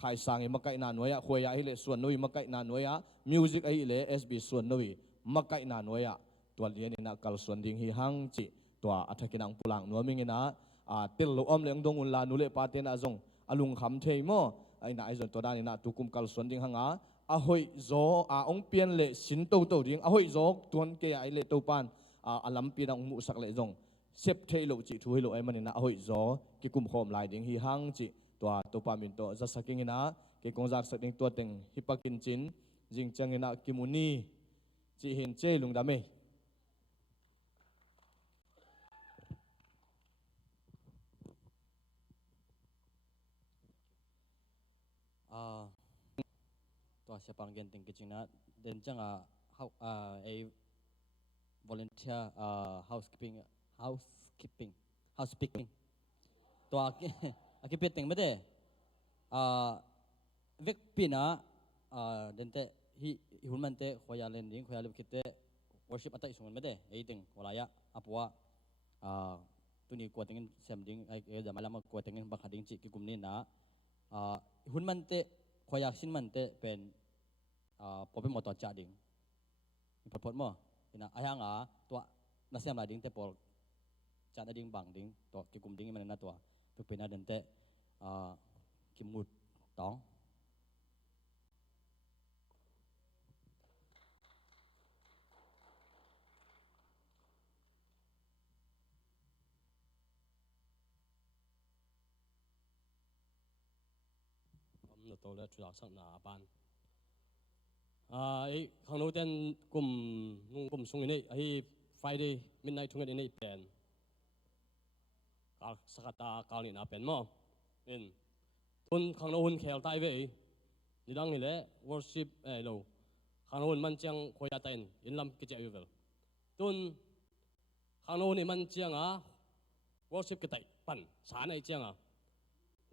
ขายสังมักไก่นานวยขวยาฮิเลส่วนนุยมักไก่นานวยมิวสิกฮิเลเอสบีส่วนนุยมักไก่นานวยตัวเลียนนะกัลส่วนดิ้งฮิฮังจิตัวอัฐกินังปุลังนัวมิงนะเตลโลอมเลงดงอุลลานุเลปาเตนะจงอลุงคำเทยโมไอ้น่าไอ้จนตัวด้านนี้นะตุกุมกัลส่วนดิ้งฮังหอยโซองเปียนเลสินโตดิ้งหอยโซตัวเกียไอเลตัวปานลัมปีนังมุสักเลจงเซฟเทโลจิทุยโลไอมันนะหอยโซกิกุมโคมลายดิ้งฮิฮังจิตัวปามินโตจะสักกินะกิกงจักสักดิ้งตัวเต็งฮิปกินจินจิงจังนะกิมุนีจิเห็นเจลุงดาเมตัวเสียปังเกนติงกิจนะเดินจังไอ volunteer housekeepingตัวอากิเป็ดติงไม่ได้เวกปีนะเดินเตะหุ่นมันเตะขวายาเลนดิ้งขวายาเลนคิดเตะ worship อัตติส่งไม่ได้ไอติงวลายะอภัวตัวนี้กวดติงเซมดิ้งไอจะมาแล้วมากวดติงบังคับดิ้งจิกิกุมนี่นะหุ่นมันเตะขวายาสินมันเตะเป็นพอเป็นหมดตัวจ่าดิ้งพอดมั้งนะไอ้ห่างตัวนักเสียงลายดิ้งเตะพอจ่าดิ้งบังดิ้งตัวกิกุมดิ้งมันนั่นตัวเป็นอะไรเดินเตะกิมุดตองตัวเลือดชุดสักหนาปานไอ้ข้างโน้นเต้นกลุ่มส่งนี่ไอ้ Friday midnight ทุ่งนี่เป็นสกัดตากาวนี่นะเป็นมั้งเป็นตุนข้างโน้นแขวใต้เว้ยนี่ดังนี่แหละ worship เราข้างโน้นมันเจียงคอยาเต้นยินลำกิจอยู่เวลตุนข้างโน้นนี่มันเจียงworship กิจปั่นสารไอ้เจียง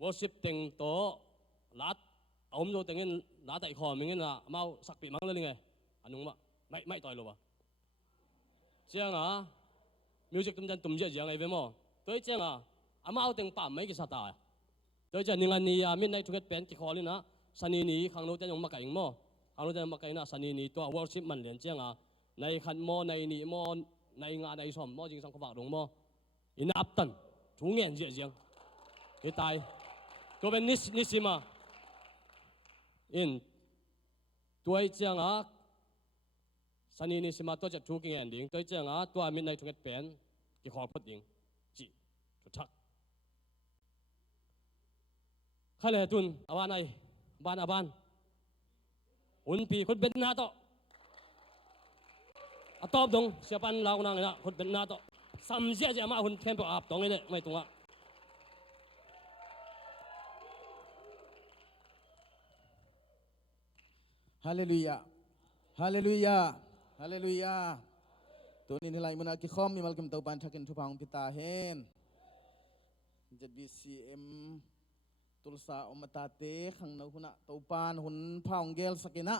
worship เต็งโตลัดเอาผมโดนแต่เงินลาแต่คอมึงเงินละมาสักปีมั้งเลยไงอันนู้นวะไม่ต่อยหรอวะเจียงมิวสิกตุ้มจันตุ้มเจียงไอ้เว้ยมั้งตัวเจียงมาเอาแต่งป่าไม่กี่สัตว์ตัวเจียงนี่งานนี้มิดในทุกเเป็นกี่ข้อเลยนะสันนีนี้ข้างโน้นจะยังมาไก่มั้งข้างโน้นจะยังมาไก่นะสันนีนี้ตัว worship มันเรียนเจียงในขันมั้งในนี่มั้งในงานในสมมั้งจริงสังขวาลงมั้งอินอับตันทุ่งเงินเจียงไอ้ตายตัวเป็นนิสิมาอินตัวเจียงสันนิษฐานตัวจะถูกเงินดิ้งตัวเจียงตัวมินในทุกเป็นกี่ข้อพูดดิ้งจีจุดทักข้าเลยตุนอาบานไอบ้านอาบานอุ่นปีคนเป็นนาโตตอบตรงเสียปันเราหนังนะคนเป็นนาโตสัมเสียจะมาคนแทนตัวอาบตรงนี้เลยไม่ตรงฮาเลลูยา ฮาเลลูยา ฮาเลลูยา ตัวนี้นายมันกิคอมมีมัลกิมตัวปันทักินทุพังพิตาเฮนจัด BCM tulsa omatate khang no huna topan hun phaung gel sakina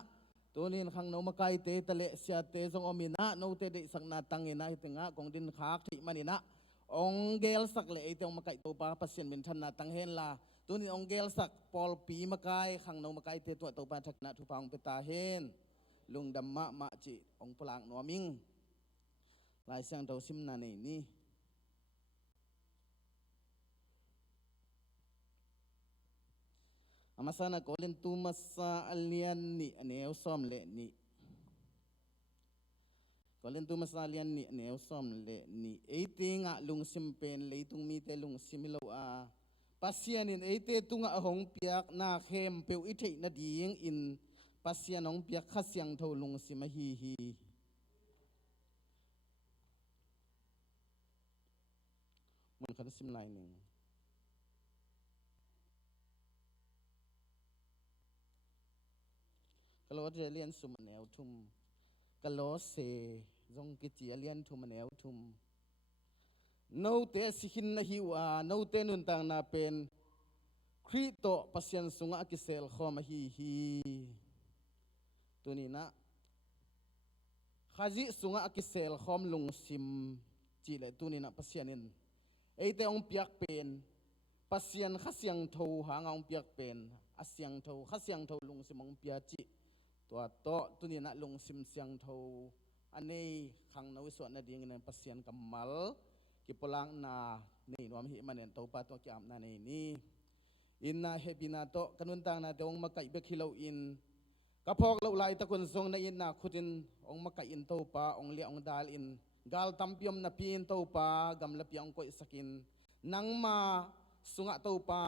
tunin khang no makai te tale sia te jong omina no te de sakna tangina hitinga kong din khak thi manina ong gel sak le te ong makai topa pasien min than na tang hen la tunin ong gel sak pol pi makai khang no makai te to topa thakna thu phaung peta hen lung damma ma chi ong pulang no ming lai sang tau sim na nei ni amasana kolin tu masa alian ni aneu som le ni kolin tu masa alian ni aneu som le ni eitinga lung sim pen leitung mi te lung similo a pasianin eite tunga hong piak na khem peu i thei na ding in pasian hong piak khasyang tho lung sim hi hi mun khan sim lai ning kalo alian sum aneu thum kalo se jong ki chi alian thum aneu thum no te sikhin na hiwa no te nun tang na pen krito pasien sunga ki sel khoma hi hi tunina khaji sunga ki sel khom lung sim chi le tunina pasianin eite ong piak pen pasien khasyang tho hanga ong piak pen asyang tho khasyang tho lung sim ong pia chi to to tunina lung sim syang tho anei khang no so na ding na pasien kamal ki polang na nei nom hi manen to pa to kyam na nei ni inna hebina to kanun tang na tong makai be khilo in kapok lo lai ta kun song na in na khutin ong makai in to pa ong le ong dal in gal tampiom na pin to pa gam la piang ko sakin nang ma sunga to pa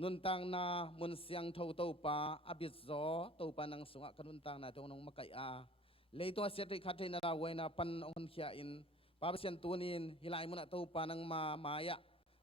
nun tang na mun siang tho to pa abit zo to pa nang sunga kanun tang na tong nong makai a leito siat khat na la waina pan ong khia in babasian tunin hilai muna to panang ma maya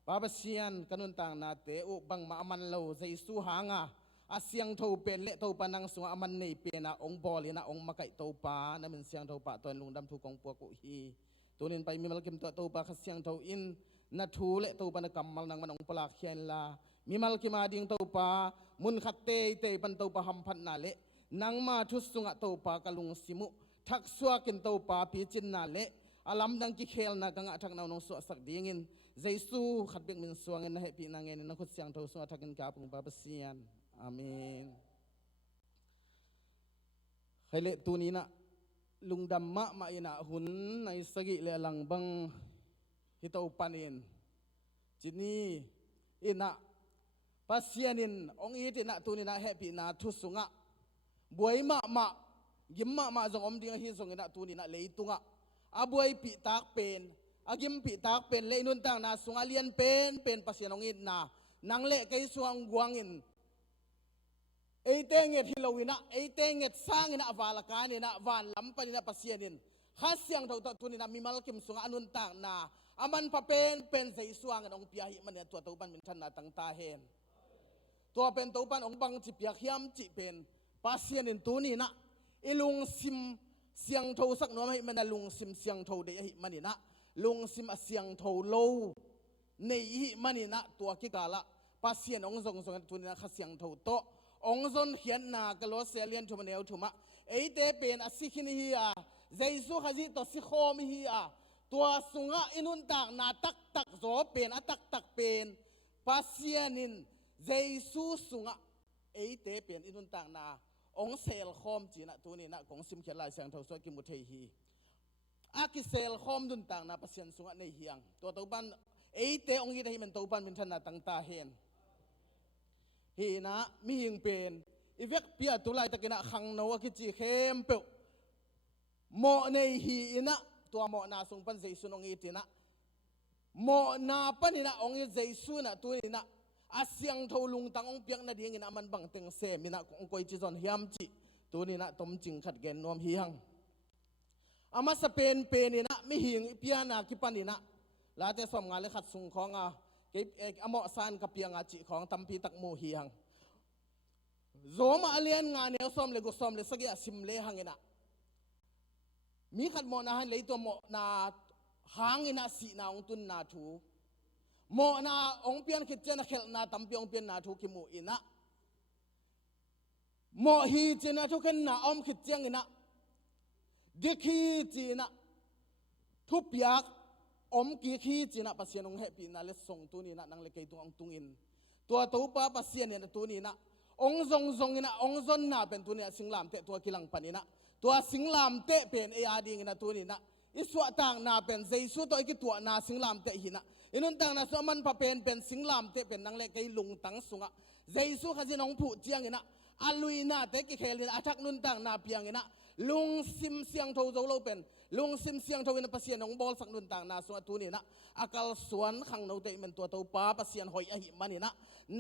babasian kanun tang na te u bang ma aman lo jaisu hanga asyang tho pen le to panang sunga aman nei pena ong bolina ong makai to pa na min siang tho pa ton lungdam thu kong pu ku hi tunin pai mi mal kim to pa khasyang tho in na thu le to pa na kamal nang manong pala khian la mi mal ki ma ding to pa mun khat te pan to pa ham phat na le nang ma thu sunga to pa kalung simu thak suwa kin to pa pi chin na le alam dang ki khel na kanga thak naw nong so sak dingin jaisu khat bek min suang en na happy na ngen na khut siang tho so thakin ka pung ba pasian amen khaile tunina lungdam ma ina hun nai sagi le lang bang hito panin chini ina pasianin ong it ina tunina happy na thu sunga buai ma gimma ma jong om ding hi jong ina tunina leitunga abuai pi tak pen agim pi tak pen le nun tang na sunga lian pen pasianong in na nang le kai suang guangin eitenget hilowina eitenget sangina avalakani na van lampanina pasianin khasyang tho tunina mimal kim sunga anun tang na aman pa pen sei suang ong piahi man to to ban min than na tang ta hen to pen to ban ong bang chi piak hiam chi pen pasianin tunina ilung sim siang tho sak no mai man lung sim siang tho de hi manina lung sim a siang tho lo nei hi manina to ki kala pasien ong zong tunina kha siang tho to ong zon hian na kalo selian thu maneu thuma eite pen asikhin hi a jaisu haji to si khom hi a to sunga inun tak na tak zo pen a tak pen pasianin jaisu sunga eite pen inun tak na ong sel khom china tunina kong sim khelai sang tho so ki mu thei hi aki sel khom dun tang na pasien sunga nei hiang to ban eite ong hi dai men to ban min than na tang ta hen hi na mi hing pen ivek pia tulai takina khang no ki chi khem pe mo nei hi ina to mo na sung pan jaisu nong itina mo na panina ong jaisu na tunina asyang tho lung tang ong piak na ding in aman bang teng se mina ong koi chi zon hiam chi tunina tom ching khat gen nom hi hang ama sa pen ina mi hing piana ki panina la te som nga le khat sung khonga ke amo san ka pianga chi khong tampi tak mu hi hang zoma alian nga ne som le go som le sagi asim le hangina mi khat mo na han le to mo na hangina si na ong tun na thu โมนาองเปียนคิดเจนะเขลนาตัมเปียองเปียนนาทุกิมูอินะโมฮีเจนะทุกันนาอมคิดเจียงอินะดิคีจีนะทุบยักอมกีคีจีนะปัสยานองเฮปีนาเลส่งตัวนี้นะนังเลกตุงองตุงอินตัวตัวป้าปัสยานเนี่ยตัวนี้นะองซงอินะองซนนาเป็นตัวนี้สิงลามเตตัวกิลังปันอินะตัวสิงลามเตเป็นเออาดิงอินะตัวนี้นะอิสวะต่างนาเป็นเจสุตัวอีกตัวนาสิงลามเตหินะอินุนต่างนาสมันพะเป็นสิงลามเตเป็นนังเลกลุงตังสุงะเจสุขจินองผู้เจียงอินะอาลุยนาเตกิเคลินอาทักนุนต่างนาเปียงอินะลุงซิมเสียงโทโจโลเป็นลุงซิมเสียงโทวินปัสยานองบอลสักนุนต่างนาสวตัวนี้นะอากาศสวนขังโนเตมันตัวป้าปัสยานหอยอหิมันนี่นะ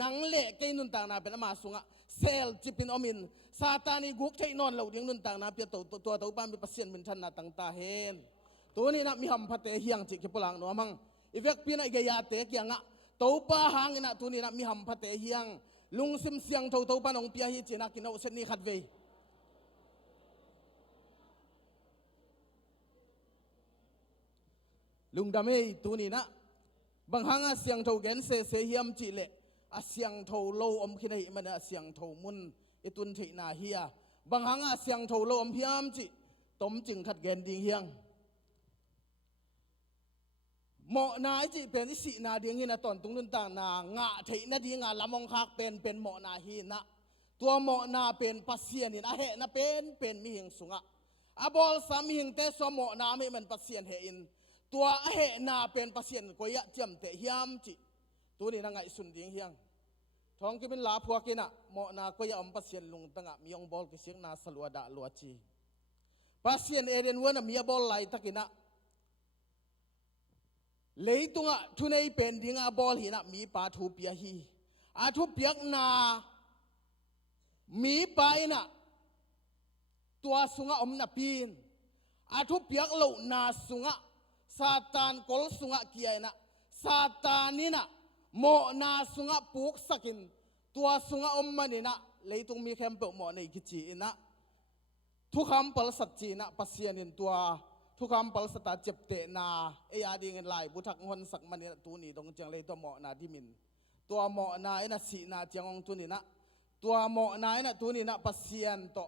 นังเลกนุนต่างนาเป็นอามาสุงะเซลจิปินอมินซาตานีกุกเทนอนเหล่าเดียงนุนต่างนาเปียตัวป้ามีปัสยานมินทันนาต่างตาเห็นตัวนี้นะมีหำพัดเตะเฮียงจิกพลังนัวมังอีเวกปีน่ะเกียเตะเกียงะตัวป้าหางนะตัวนี้นะมีหำพัดเตะเฮียงลุงซิมเสียงตัวป้าน้องเปียฮีจีนักกินเอาเส้นนี้ขัดเวลุงดำเอ้ตัวนี้นะบางครั้งเสียงโทเกนเสียมจีเละเสียงโทโลอมคิดให้มันเสียงโทมุนไอตุนเทนาเฮียบางครั้งเสียงโทโลอมพิยามจีต้มจึงขัดเกนดิ่งเฮียงหมอนายจีเป็นสินาดิ่งหินะตอนตรงนั้นต่างนางะเทนาดิ่งงาละมองคักเป็นหมอนาฮีนะตัวหมอนาเป็นปัสเซียนนี่นะเฮนะเป็นมีหิงสุงะอบอลสามีหิงเตสวมหมอนาไม่มันปัสเซียนเฮอินตัวเฮนาเป็นปัสเซียนก็ยะเจียมเตะเฮียมจีตัวนี้นะไงสุนดิ่งเฮียงท้องกิเป็นลาพวกินะหมอนาก็ยะอมปัสเซียนลุงตั้งมีองบอลกิเสียงนาสลัวดาลัวจีปัสเซียนเอเดนวันมีบอลไหลตะกินะเลยตรงทุนไอเป็นดิ่งบอลหินะมีปาทูเปียฮีอาทูเปียกนามีไปนะตัวสุงะอมนาปีนอาทูเปียกเหล่านาสุงะซาตานกอลสุงะเกียนะซาตานี่นะโมนาสุงะปุกสักินตัวสุงะอมมันนี่นะเลยตรงมีแคมเปอร์หมอในกิจีนะทุกคำปลสัจจีนะปัสยานินตัวทุกคำปลสตาเจ็บเตนาเอียดีเงินลายบุทักคนสักมันนี่ตัวนี้ตรงจังเลยตัวหมอนาดิมินตัวหมอนาไอ้นะสีนาจังองตัวนี้นะตัวหมอนายนะตัวนี้นะปัสยานโต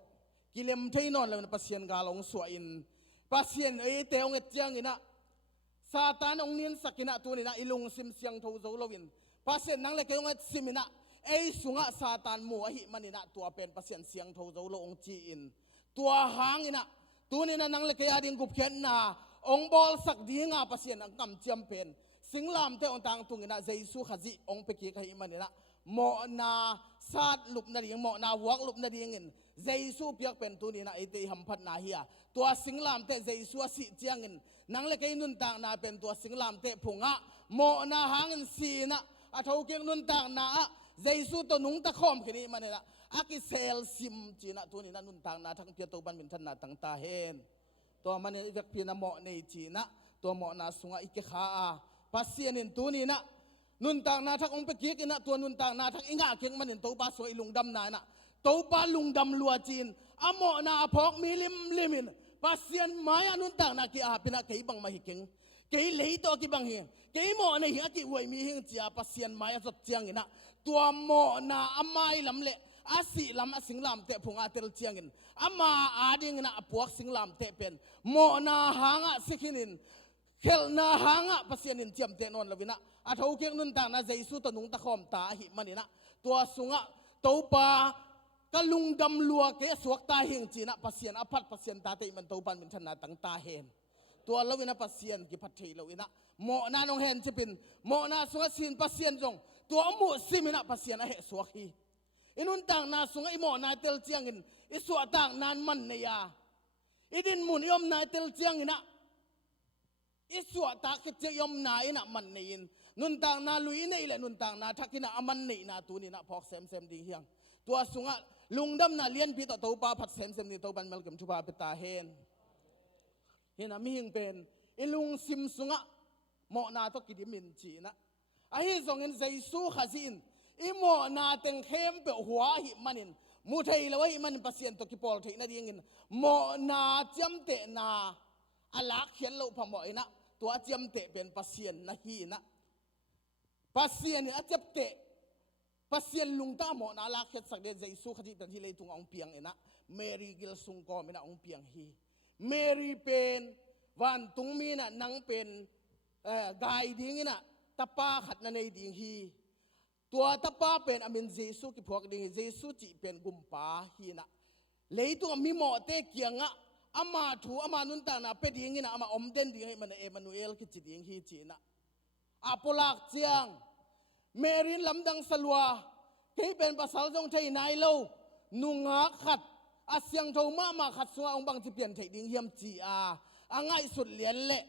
กิเลมเทนอนเลยนะปัสยานกาลงสวยอินปัสยานเตองเอจียงอินะซาตานองเนียนสักินะตัวนี้นะอิลุงซิมเสียงทูโซโลวินปัสยานนั่งเล็กองเอซิมินะสุงะซาตานมัวหิมันนี่นะตัวเป็นปัสยานเสียงทูโซโลองจีอินตัวหางอินะตัวนี้นะนั่งเล็กยาดิงกุบเขียนนาองบอลสักดีงาปัสยานกำเจียมเป็นสิงลามเตองต่างตุงอินะเจสุขจิองเปกีกหิมันนี่นะหมอนาซาดลุบนาดีหมอนาวักลุบนาดีเงินเจสูเปียกเป็นตัวนี้นะไอเตหัมพัดนาเฮียตัวสิงลามเตเจสูสิเจียงเงินนังเล็กไอ้นุนต่างนาเป็นตัวสิงลามเตผงะหมอนาหางเงินสีนะอาทาวเกียงนุนต่างนาเจสูตัวนุงตะคอมขึ้นนี่มันนี่ละอากิเซลซิมจีนะตัวนี้นะนุนต่างนาทั้งเปียตัวบันเป็นทันนาต่างตาเห็นตัวมันนี่เวกพีนะหมอในจีนะตัวหมอนาสุงะอิกขาปัสเซียนินตัวนี้นะนุนต่างนาทักองไปเกียกินะตัวนุนต่างนาทักอิงาเกียงมันเห็นตัวปลาสวยลุงดำนานะตัวปลาลุงดำลัวจีนอโมนาพอกมีลิมินปัสเซียนไม้นุนต่างนากีอาเป็นอะเกยบังมาหิเก่งเกยเลยตัวกีบังเฮียเกยหมอในเฮียกีหวยมีเฮียจีอาปัสเซียนไม้สดเจียงอินะตัวหมอนาอไม้ลำเละอาศิลำอาสิงลำเตะพงอาเตลเจียงอินอามาอาดิงนะพวกสิงลำเตะเป็นหมอนาหางะสิกินินเคลนาหางะปัสเซียนินเจียมเตะนอนละวินะอาทาวเกียงนุนต่างนาเจสุตนุงตะคอมตาหิมันนี่นะตัวสุงะตัวปากะลุงดำลัวเกสวกตาเฮงจีนะปัสเซียนอภัดปัสเซียนตาเตมันตัวปันเป็นชนะตั้งตาเฮนตัวละวินะปัสเซียนกิพัดเทละวินะหมอนาน้องเฮนจะเป็นหมอนาสุงะสินปัสเซียนจงตัวหมูสิมินะปัสเซียนอะเหสวกฮีอินุนต่างนาสุงะอิหมอนาเตลเจียงอินอิสวต่างนานมันเนียอิดินมุนยอมนาเตลเจียงอินะอิสวตาคิดจะยอมนาอินะมันเนียนนุนต่างนาลุยนี่แหละนุนต่างนาทักกินะอามันนี่นาตัวนี้นะพอกเซมดีเฮียงตัวสุงะลุงดำนาเลียนพี่ต่อตัวปลาผัดเซมนี่ตัวบันเมลกัมชุบาเปตาเฮนเห็นนะมีหิงเป็นอิลุงซิมสุงะหมอนาตกิดิมินจีนะไอ้ส่งเงินใจสู้ขจินอิหมอนาเต็งเข้มเปหัวหิมันินมูเทยแล้วว่าหิมันปัสเซียนตกิปอลเทนาดีเงินหมอนาจำเตนาอลักเขียนเราพมอยนะตัวจำเตเป็นปัสเซียนนะฮีนะ pasien ni acap te pasien lungta mo na lakhet sak de Jesu khati tan hi leitung ong piang ena Mary gil sung ko mina ong piang hi Mary pen van tung mi na nang pen gai ding ina tapa khat na nei ding hi tua tapa pen amin Jesu ki phok ding Jesu chi pen gumpa hi na leitung mi mo te kianga ama thu ama nun ta na pe ding ina ama om den ding man Emmanuel ki chi ding hi chi na apolak chiang Mary lamdang salwa kei pen pasal jong thei nai lo nunga khat asyang tho ma khat suwa ong bang chi pian thei ding hiam chi a angai sut lian le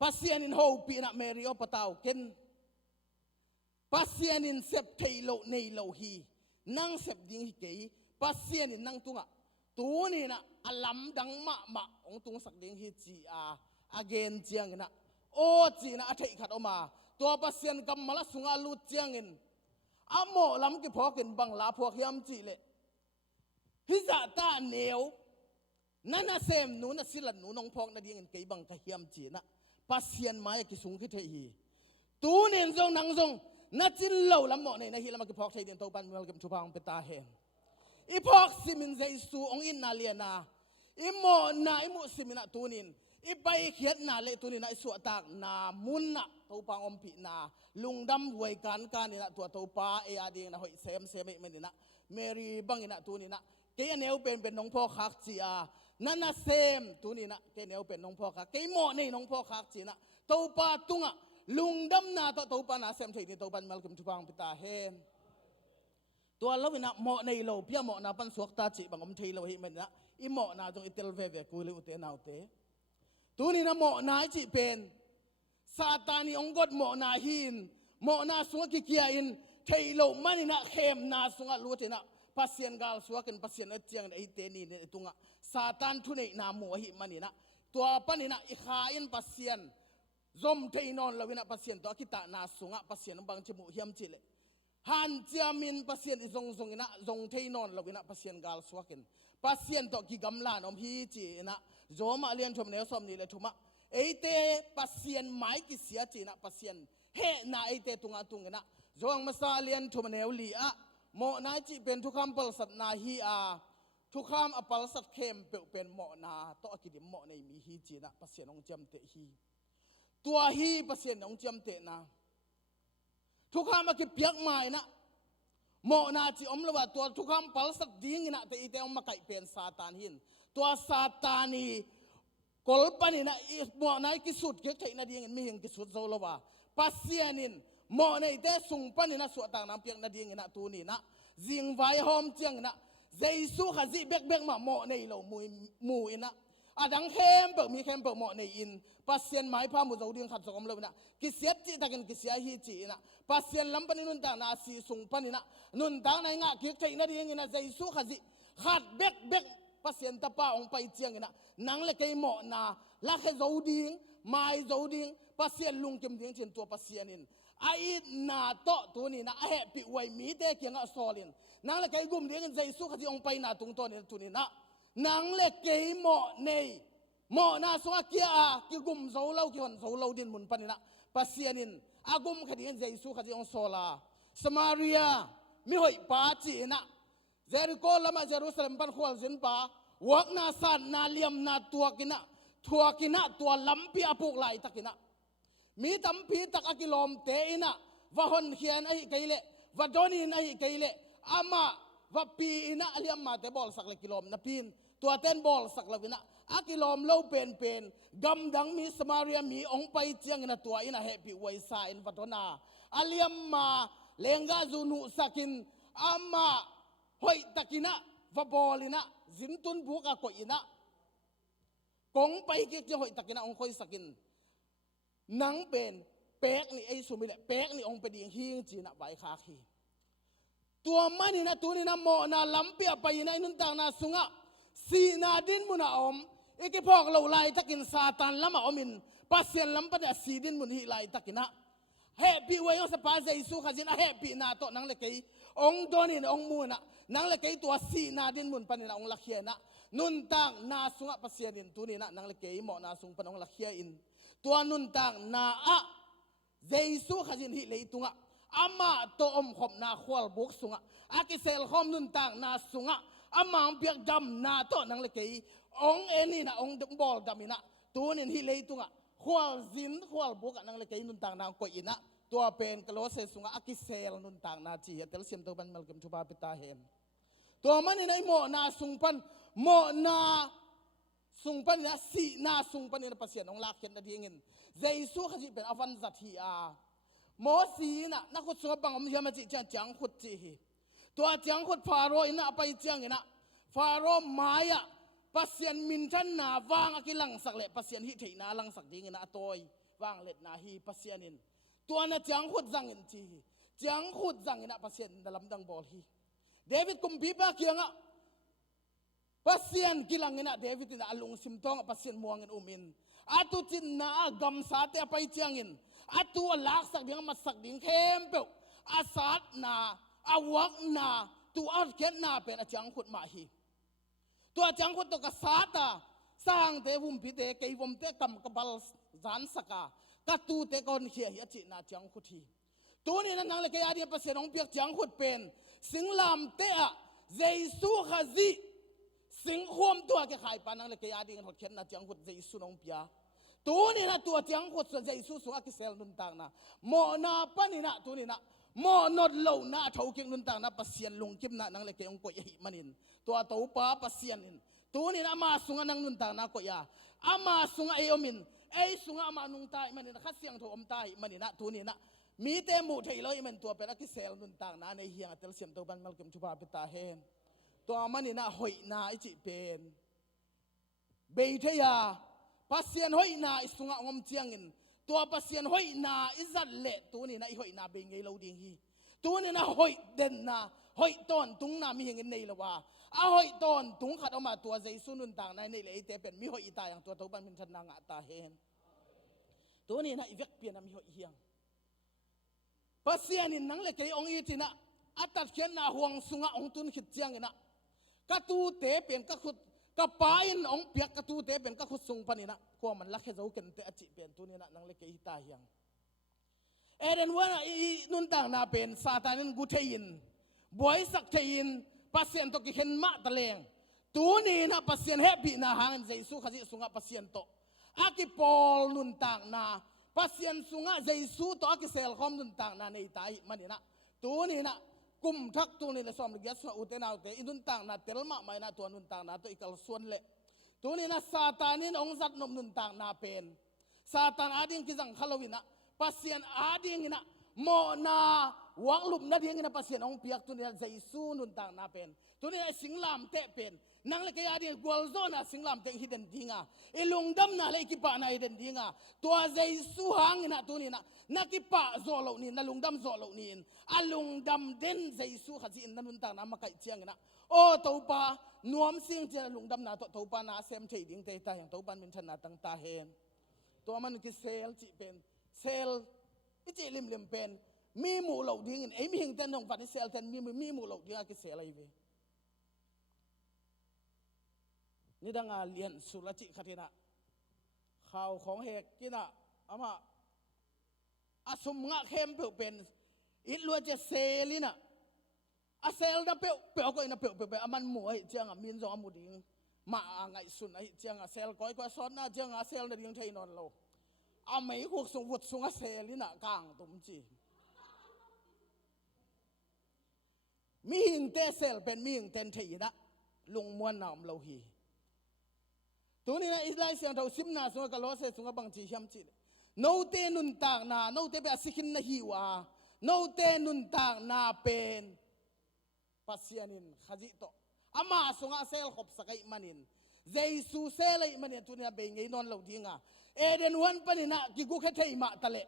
pasien in ho pi na Mary o patau ken pasien in sep thei lo nei lo hi nang sep ding hi kei pasien in nang tunga tu ni na alam dang ma ong tung sak ding hi chi a again chiang na o chi na athei khat oma to pasien kam mala sunga lu chiang in amo lam ki phokin bang la phok hiam chi le hi za ta neu nana sem nu na silan nu nong phok na ding in kei bang ka hiam chi na pasien mai ki sung ki thei hi tu nen jong nang jong na chin lo lam mo ne na hi lam ki phok thei den to ban mel kem chu phang pe ta hen i phok simin Jesu ong in na liana i mo na i mu simina tunin i pai khiat na le tunin na su tak na mun na to pang om pi na lungdam huai kan ni na tua to pa e ading na hoi sem e men na Mary bang ina tunin na ke neu pen nong pho khak chi a nana sem tunin na ke neu pen nong pho khak ke mo nei nong pho khak chi na to pa tunga lungdam na to pa na sem thei ni to ban mal kem chu pang pi ta henตัวเราวินะหมอในเราเพียหมอนาปันสวกตาจิบังอมเทเราเห็นมันนะอีหมอนาจงอิเตลเวเวกูเลยอุเตนเอาเตตัวนี้นะหมอนาจิเป็นซาตานีองกดหมอนาหินหมอนาสวกิเกียอินเทเรามันนะเข้มนาสวกรู้เถนะปัสเซียนกาลสวกันปัสเซียนเจียงไอเตนีเนี่ยตุงะซาตานทุนในนาหมอหิมันนี่นะตัวปันนี่นะอีขาอินปัสเซียนซอมเทนอนเราวินะปัสเซียนตัวกิตานาสวงะปัสเซียนบางจมูกเฮียมจิเลฮันเจียมินpasien izong ina zong thei non lo ina pasien gal swakin pasien to ki gamla nom hi chi ina zoma lian thom ne som ni le thuma eite pasien mai ki sia chi na pasien he na eite tunga tungina zong masa lian thom ne li a mo na chi pen thukam pal sat na hi a thukam apal sat khem pe pen mo na to akidim mo nei mi hi chi na pasien ong jam te hi tua hi pasien ong jam te naทุกคำมาคิดเปียกไม้นะโมนาจีอมละว่าตัวทุกคำพัลสักดิ้งนะแต่อีเตอมมาไก่เป็นซาตานหินตัวซาตานีกอลปันนะโมนาคิดสุดเกี่ยวกับนาดิ้งมีเห็นคิดสุดโซละว่าปัสเซียนินโมนาอีเตสุงปันนะสวดต่างน้ำเปียกนาดิ้งนะตัวนี้นะจิงไว้หอมเจียงนะเจสุขจิเบกมาโมนาอีเรามูอินะอาดังเข้มเปิดมีเข้มเปิดโมนาอินปัสเซียนไม้พามุจาวดิ้งขัดสกอมเลยนะกิเสียจีตะกันกิเสียฮีจีนะpasien lampan nun ta na si sung panina nun ta na nga kik thei na ding ina Jesu khazi khat bek pasien ta pa ong pai chiang ina nang le kai mo na la khe zoding mai zoding pasien lung kim ding chin to pasien in ai na to tu ni na a he pi wai mi te kyang a solin nang le kai gum ding Jesu khazi ong pai na tung to ni tu ni na nang le kai mo nei mo na so kia a ki gum zo lo ki hon zo lo din mun panina pasien in agum khadin Jesu khadi ong sola Samaria mi hoi pa chi na Jericho lama Jerusalem pan khwal zin pa wak na san na liam na tuakina tua lampi apuk lai takina mi tampi tak akilom te ina vahon khian ai kaile vadonin ai kaile ama vapi ina aliam ma te bol sak le kilom na pin tua ten bol sak la wina akilom lo pen gam dang mi Samaria mi ong pai chiang na tua ina happy wai sa in vadona aliam ma lenga zunu sakin ama hoi takina vabolina zintun buka ko ina kong pai ki hoi takina ong khoi sakin nang pen pek ni ai sumile pek ni ong peding hing china bai kha khi tua mani na tu ni na mo na lampi apai na inun tang na sunga si na din muna om iki phok lo lai takin satan lama omin pasien lampa da sidin mun hi lai takina happy way sa pa Jesu khazin a happy na to nang le kai ong donin ong muna nang le kai tua si na din mun panin ong lakhia na nun tang na sunga pasien in tu ni na nang le kai mo na sung panong lakhia in tua nun tang na a Jesu khazin hi leitunga ama to om khop na khwal buk sunga akisel khom nun tang na sunga ama biak dam na to nang le kei ong eni na ong bol damina tunin hi leitunga khwal zin khwal buk nang le kei nun tang na ko ina tua pen kalose sunga akisel nun tang na chi tel sim to ban malkem thuba pita hen to mani nai mo na sungpan mo na sungpan na si na sungpan na pasien ong lakhen na dingin Jesu khaji pen avan zathi a mo si na khut sunga bang om hiam chi chang khut chi hi to chang khut pharo ina pai chang ina pharo maya pasien min than na wang akilang sak le pasien hi theina lang sak ding ina toy wang let na hi pasienin to na chang khut zang in chi chang khut zang ina pasien dalam dang bol hi David kum pipa kianga pasien kilang ina David ina alung simtong pasien muangin umin atu chin na gam sate apai chiangin atu alak sak ding masak ding khempe asat na awak na tu out ket na pen achang khut ma hi tu achang khut to ka sata sang te vum pi te kei vom te kam ka bal zan saka ka tu te kon khia hi chi na chang khut hi tu ni na nang le ke adi pasien ong piak chang khut pen singlam te a Jesu khazi sing khom tua ke khai pa nang le ke adi ngot khen na chang khut Jesu nong pia tu ni na tua chang khut so Jesu so akisel nun tang na mo na pani na tu ni na mo not lo na thau king nun tang na pasien lung kim na nang le ke ong ko hi manin tua to pa pasien in tu ni na ma sunga nang nun tang na ko ya ama sunga e omin ei sunga ama nung tai manin kha siang tho om tai manin na tu ni na mi te mu thei loi men tua pe akisel nun tang na nei hiang tel siam to ban mal kem chupa pita hen to mani na hoi na ichi pen be theya pasien hoi na isunga ngom chiangin to pasien hoi na izat le tu ni na i hoi na be ngei lo ding hi tu ni na hoi den na hoi ton tung na mi hingin nei lawa a hoi ton tung khat oma tua Jesu nun tang na nei le te pen mi hoi ta yang to to ban min than na nga ta hen tu ni na i vek pian mi hoi hiang pasien in nang le ke ong i tina atat khen na huang sunga ong tun khit chiang ina ka tu te pen ka khut ka pain ong piak ka tu te pen ka khut sung panina ko man la khe zo ken te achi pen tu ni na nang le ke hi ta hiang eren wana i nun tang na pen satanin gu thein boy sak thein pasien to ki hen ma taleng tu ni na pasien happy na hang Jesu khaji sunga pasien to aki pol nun tang na pasien sunga Jesu to aki sel khom nun tang na nei tai manina tu ni na kum thak tu ni le som le gas u te naw te inun tang na telma mai na tu nun tang na to ikal suan le tu ni na satanin ong zat nom nun tang na pen satan ading ki jang khalowina pasien ading ina mo na wang lup na ding ina pasien ong piak tu ni Jesu nun tang na pen tu ni singlam te pen nang le ke ading gwal zona singlam te hidden dinga ilung dam na le ki pa na hidden dinga to Jesu hang ina tu ni na nakipa zolo ni nalungdam zolo ni alungdam den Jesu khaji in nanun ta na makai chiang na o topa nuam sing che lungdam na to topa na sem thei ding te ta yang topan min than na tang ta hen to man ki sel chi pen sel ichi lim lim pen mi mu lo ding in ei mi hing ten nong van sel ten mi mu lo ding ki sel ai ve ni danga lian sulachi khatina khaw khong hek kina ama asum nga khem pe pen it lo je selina a sel da pe ko ina pe aman mu ai chiang a min zo amuding ma ngai sun ai chiang a sel koi ko son na chiang a sel na ding thei non lo a mai hu sung wut sung a selina kang tum chi mi hing te sel pen mi hing ten thei na lung muan nam lo hi tu ni na Israel siang tho sim na sunga ka lo se sunga bang chi hiam chi no te nun tak na no te be asikin na hiwa no te nun tak na pen pasianin khaji to ama sunga sel khop sakai manin Jesu selai manin tu ni be ngei non lo dinga eden wan panina ki gu khe thei ma tale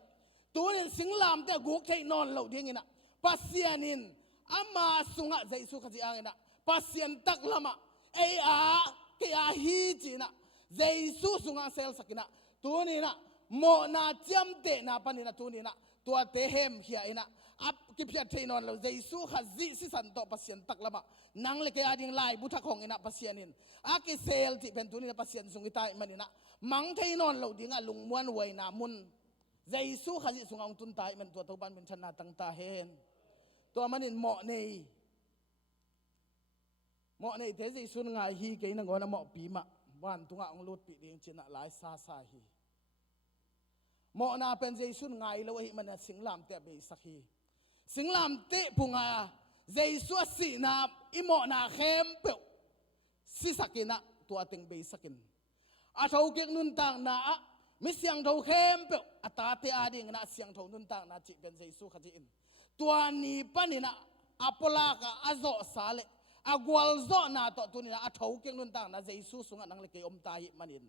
tu ni singlam te gu thei non lo dingina pasianin ama sunga Jesu khaji angena pasien tak lama ei a ke a hi china Jesu sunga sel sakina tu ni na mo na chiam te na panina tu ni na tua te hem hia ina ap ki phia theinon lo Jesu khazi si san to pasien tak lama nang le ke ading lai bu thak hong ina pasienin aki sel ti pen tu ni na pasien sungi tai manina mang theinon lo dinga lungmuan wai na mun Jesu khaji sunga ong tun tai man tua to ban min chana tang ta hen tua manin mo nei te Jesu ngai hi ke na ngona mo pi ma wan tunga ong lut pi ding china lai sa hi mo na pen Jesu ngai lo hi man singlam te be sakhi singlam te punga Jesu si na imo na khem pe si sakina tua ting be sakin a thau kek nun tang na mi siang thau khem pe ata te ading na siang thau nun tang na chi pen Jesu khaji in tua ni panina apola ka azo sale agwal zo na to tunina a thau kek nun tang na Jesu sunga nang le ke om tai manin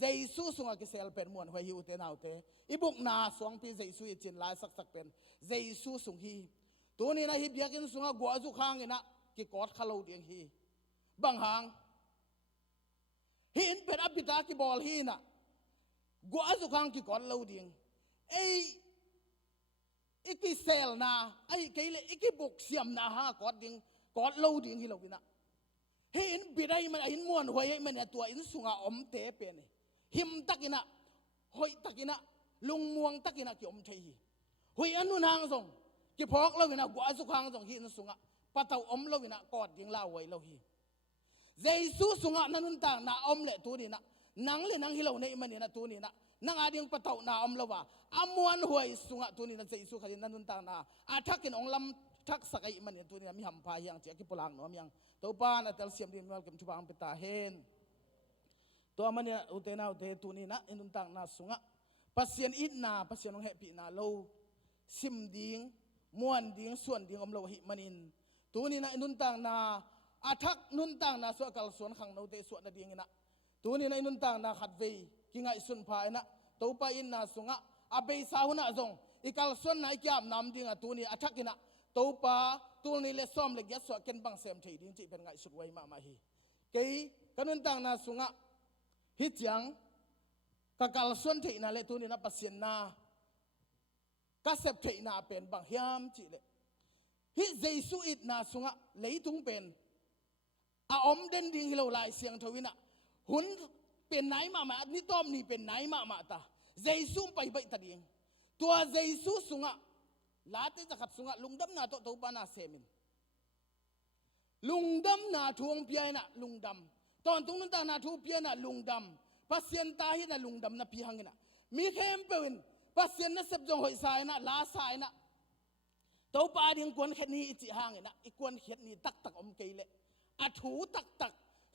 Jesu sunga ki sel pen mon hoi hiu te nau te ibuk na suang pi Jesu i chin lai sak pen Jesu sung hi tunina hi biakin sunga gwa zu khang ina ki kot khalo ding hi bang hang hin pen abita ki bol hi na gwa zu khang ki kot lo ding ei iki sel na ai keile iki buk siam na ha kot ding kot lo ding hi lo bina hin bidai man hin mon hoi man tua in sunga om te pe ni him takina hoi takina lung muang takina ki om thei hi hoi anu nang zong ki phok lo bina gwa zu khang zong hi in sunga patau om lo bina kot ding la wai lo hi Jesu sunga nanun tang na om le tu ni na nang le nang hilo nei man ni na tu ni na nang ading patau na om lo wa amuan huai sunga tu ni na Jesu khali nanun tang na athakin ong lam thak sakai man ni tu ni mi ham pa yang che ki pulang no yang to pa na tel siam din mal kem thu bang peta hen to man ni utena ute tu ni na inun tang na sunga pasien it na pasien ong happy na lo sim ding muan ding suan ding om lo hi manin tu ni na inun tang na athak nun tang na so kal suan khang no te suan na ding ina tu ni na inun tang na khat vei ki ngai sun pha ina to pa in na sunga abei sa huna zong ikal suan na ikyam nam ding a tu ni athak ina to pa tu ni le som le gyat so ken bang sem thei ding chi pen ngai sut wai ma hi ke kanun tang na sunga hi chiang ka kal suan thei na le tu ni na pasien na ka sep thei na pen bang hiam chi le hi Jesu it na sunga leitung pen a om den ding hilo lai siang thawina hun pen nai ma ni tom ni pen nai ma ta Jesu pai bai ta ding tua Jesu sunga late jakat sunga lungdam na to ba na semin lungdam na thuang pia na lungdam ton tung ta na thu pia na lungdam pasien ta hi na lungdam na pi hangina mi khem pewin pasien na sep jong hoi sai na la sai na to pa ding kon khet ni chi hangina ikon khet ni tak tak om keile a thu tak tak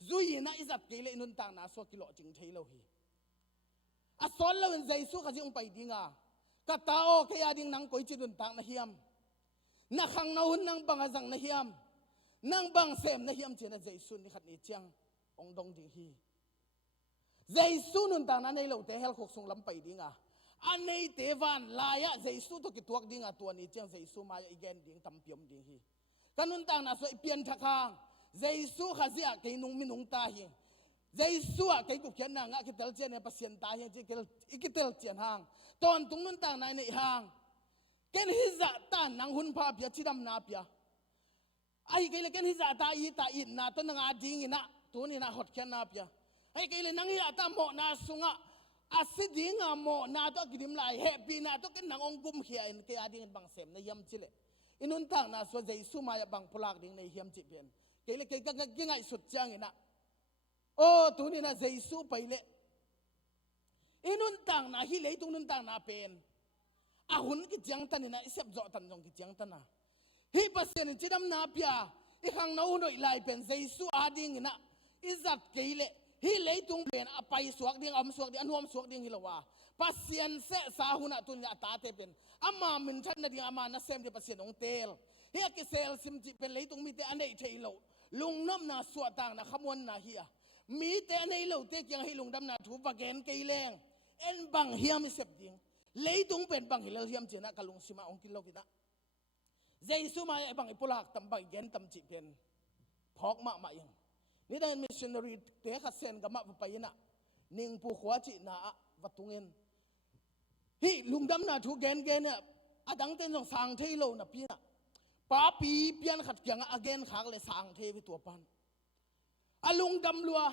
zui na izat keile inun tang na so kilo ching theilo hi a sol lo in Jesu kha jing pai dinga ka tao ke ya ding nang koi chi dun tang na hiam na khang na hun nang bang azang na hiam nang bang sem na hiam chen na Jesu ni khat ni chiang ong dong ding hi Jesu nun tang na nei lo te hel khok sung lam pai dinga anei te van la ya Jesu to ki tuak dinga to ni chiang Jesu ma ya igen ding tam piom ding hi kanun tang na so pian thakang Jesu khazia ke nung minung ta hi Jesu a ke ku khian na nga ki tel chen ne pasien ta hi ji kel ikitel chen hang ton tung nun tang nai nei hang ken hi za ta nang hun pha pia chidam na pia ai ke le ken hi za ta i na to nga ding ina tu ni na hot khian na pia ai ke le nang hi ata mo na sunga asiding mo na to gidim lai happy na to ken nang ong gum hia in ke ading bang sem na yam chile inun tang na so Jesu ma ya bang pulak ding nei hiam chi pen ke le ke ga ngai sut chang ina o tu ni na Jesu paile inun tang na hi le tung nun tang na pen a hun ki chiang tan ina isep zo tan jong ki chiang tan na hi pasien chidam na pia i khang no noi lai pen Jesu ading ina izat keile hi le tung pen a pai suak ding am suak ding anuam suak ding hilowa pasien se sa huna tun ya ta te pen ama min than na ding ama na sem de pasien ong tel hi ki sel sim chi pen le tung mi te anei theilo lung nom na suat tang na khamon na hi mi te anei lo te kyang hi lung dam na thu pa gen keileng en bang hiam sep ding leitung pen bang hilal hiam chena kalung sima ong kilo kita Jesu ma e bang ipulak tam bang gen tam chi pen phok ma yang ni dan missionary te kha sen ga ma pa ina ning pu khwa chi na watungen hi lungdam na thu gen gen adang ten jong sang thei lo na pi na pa pi pian khat kyang again khak le sang thei wi tu pan alung dam lua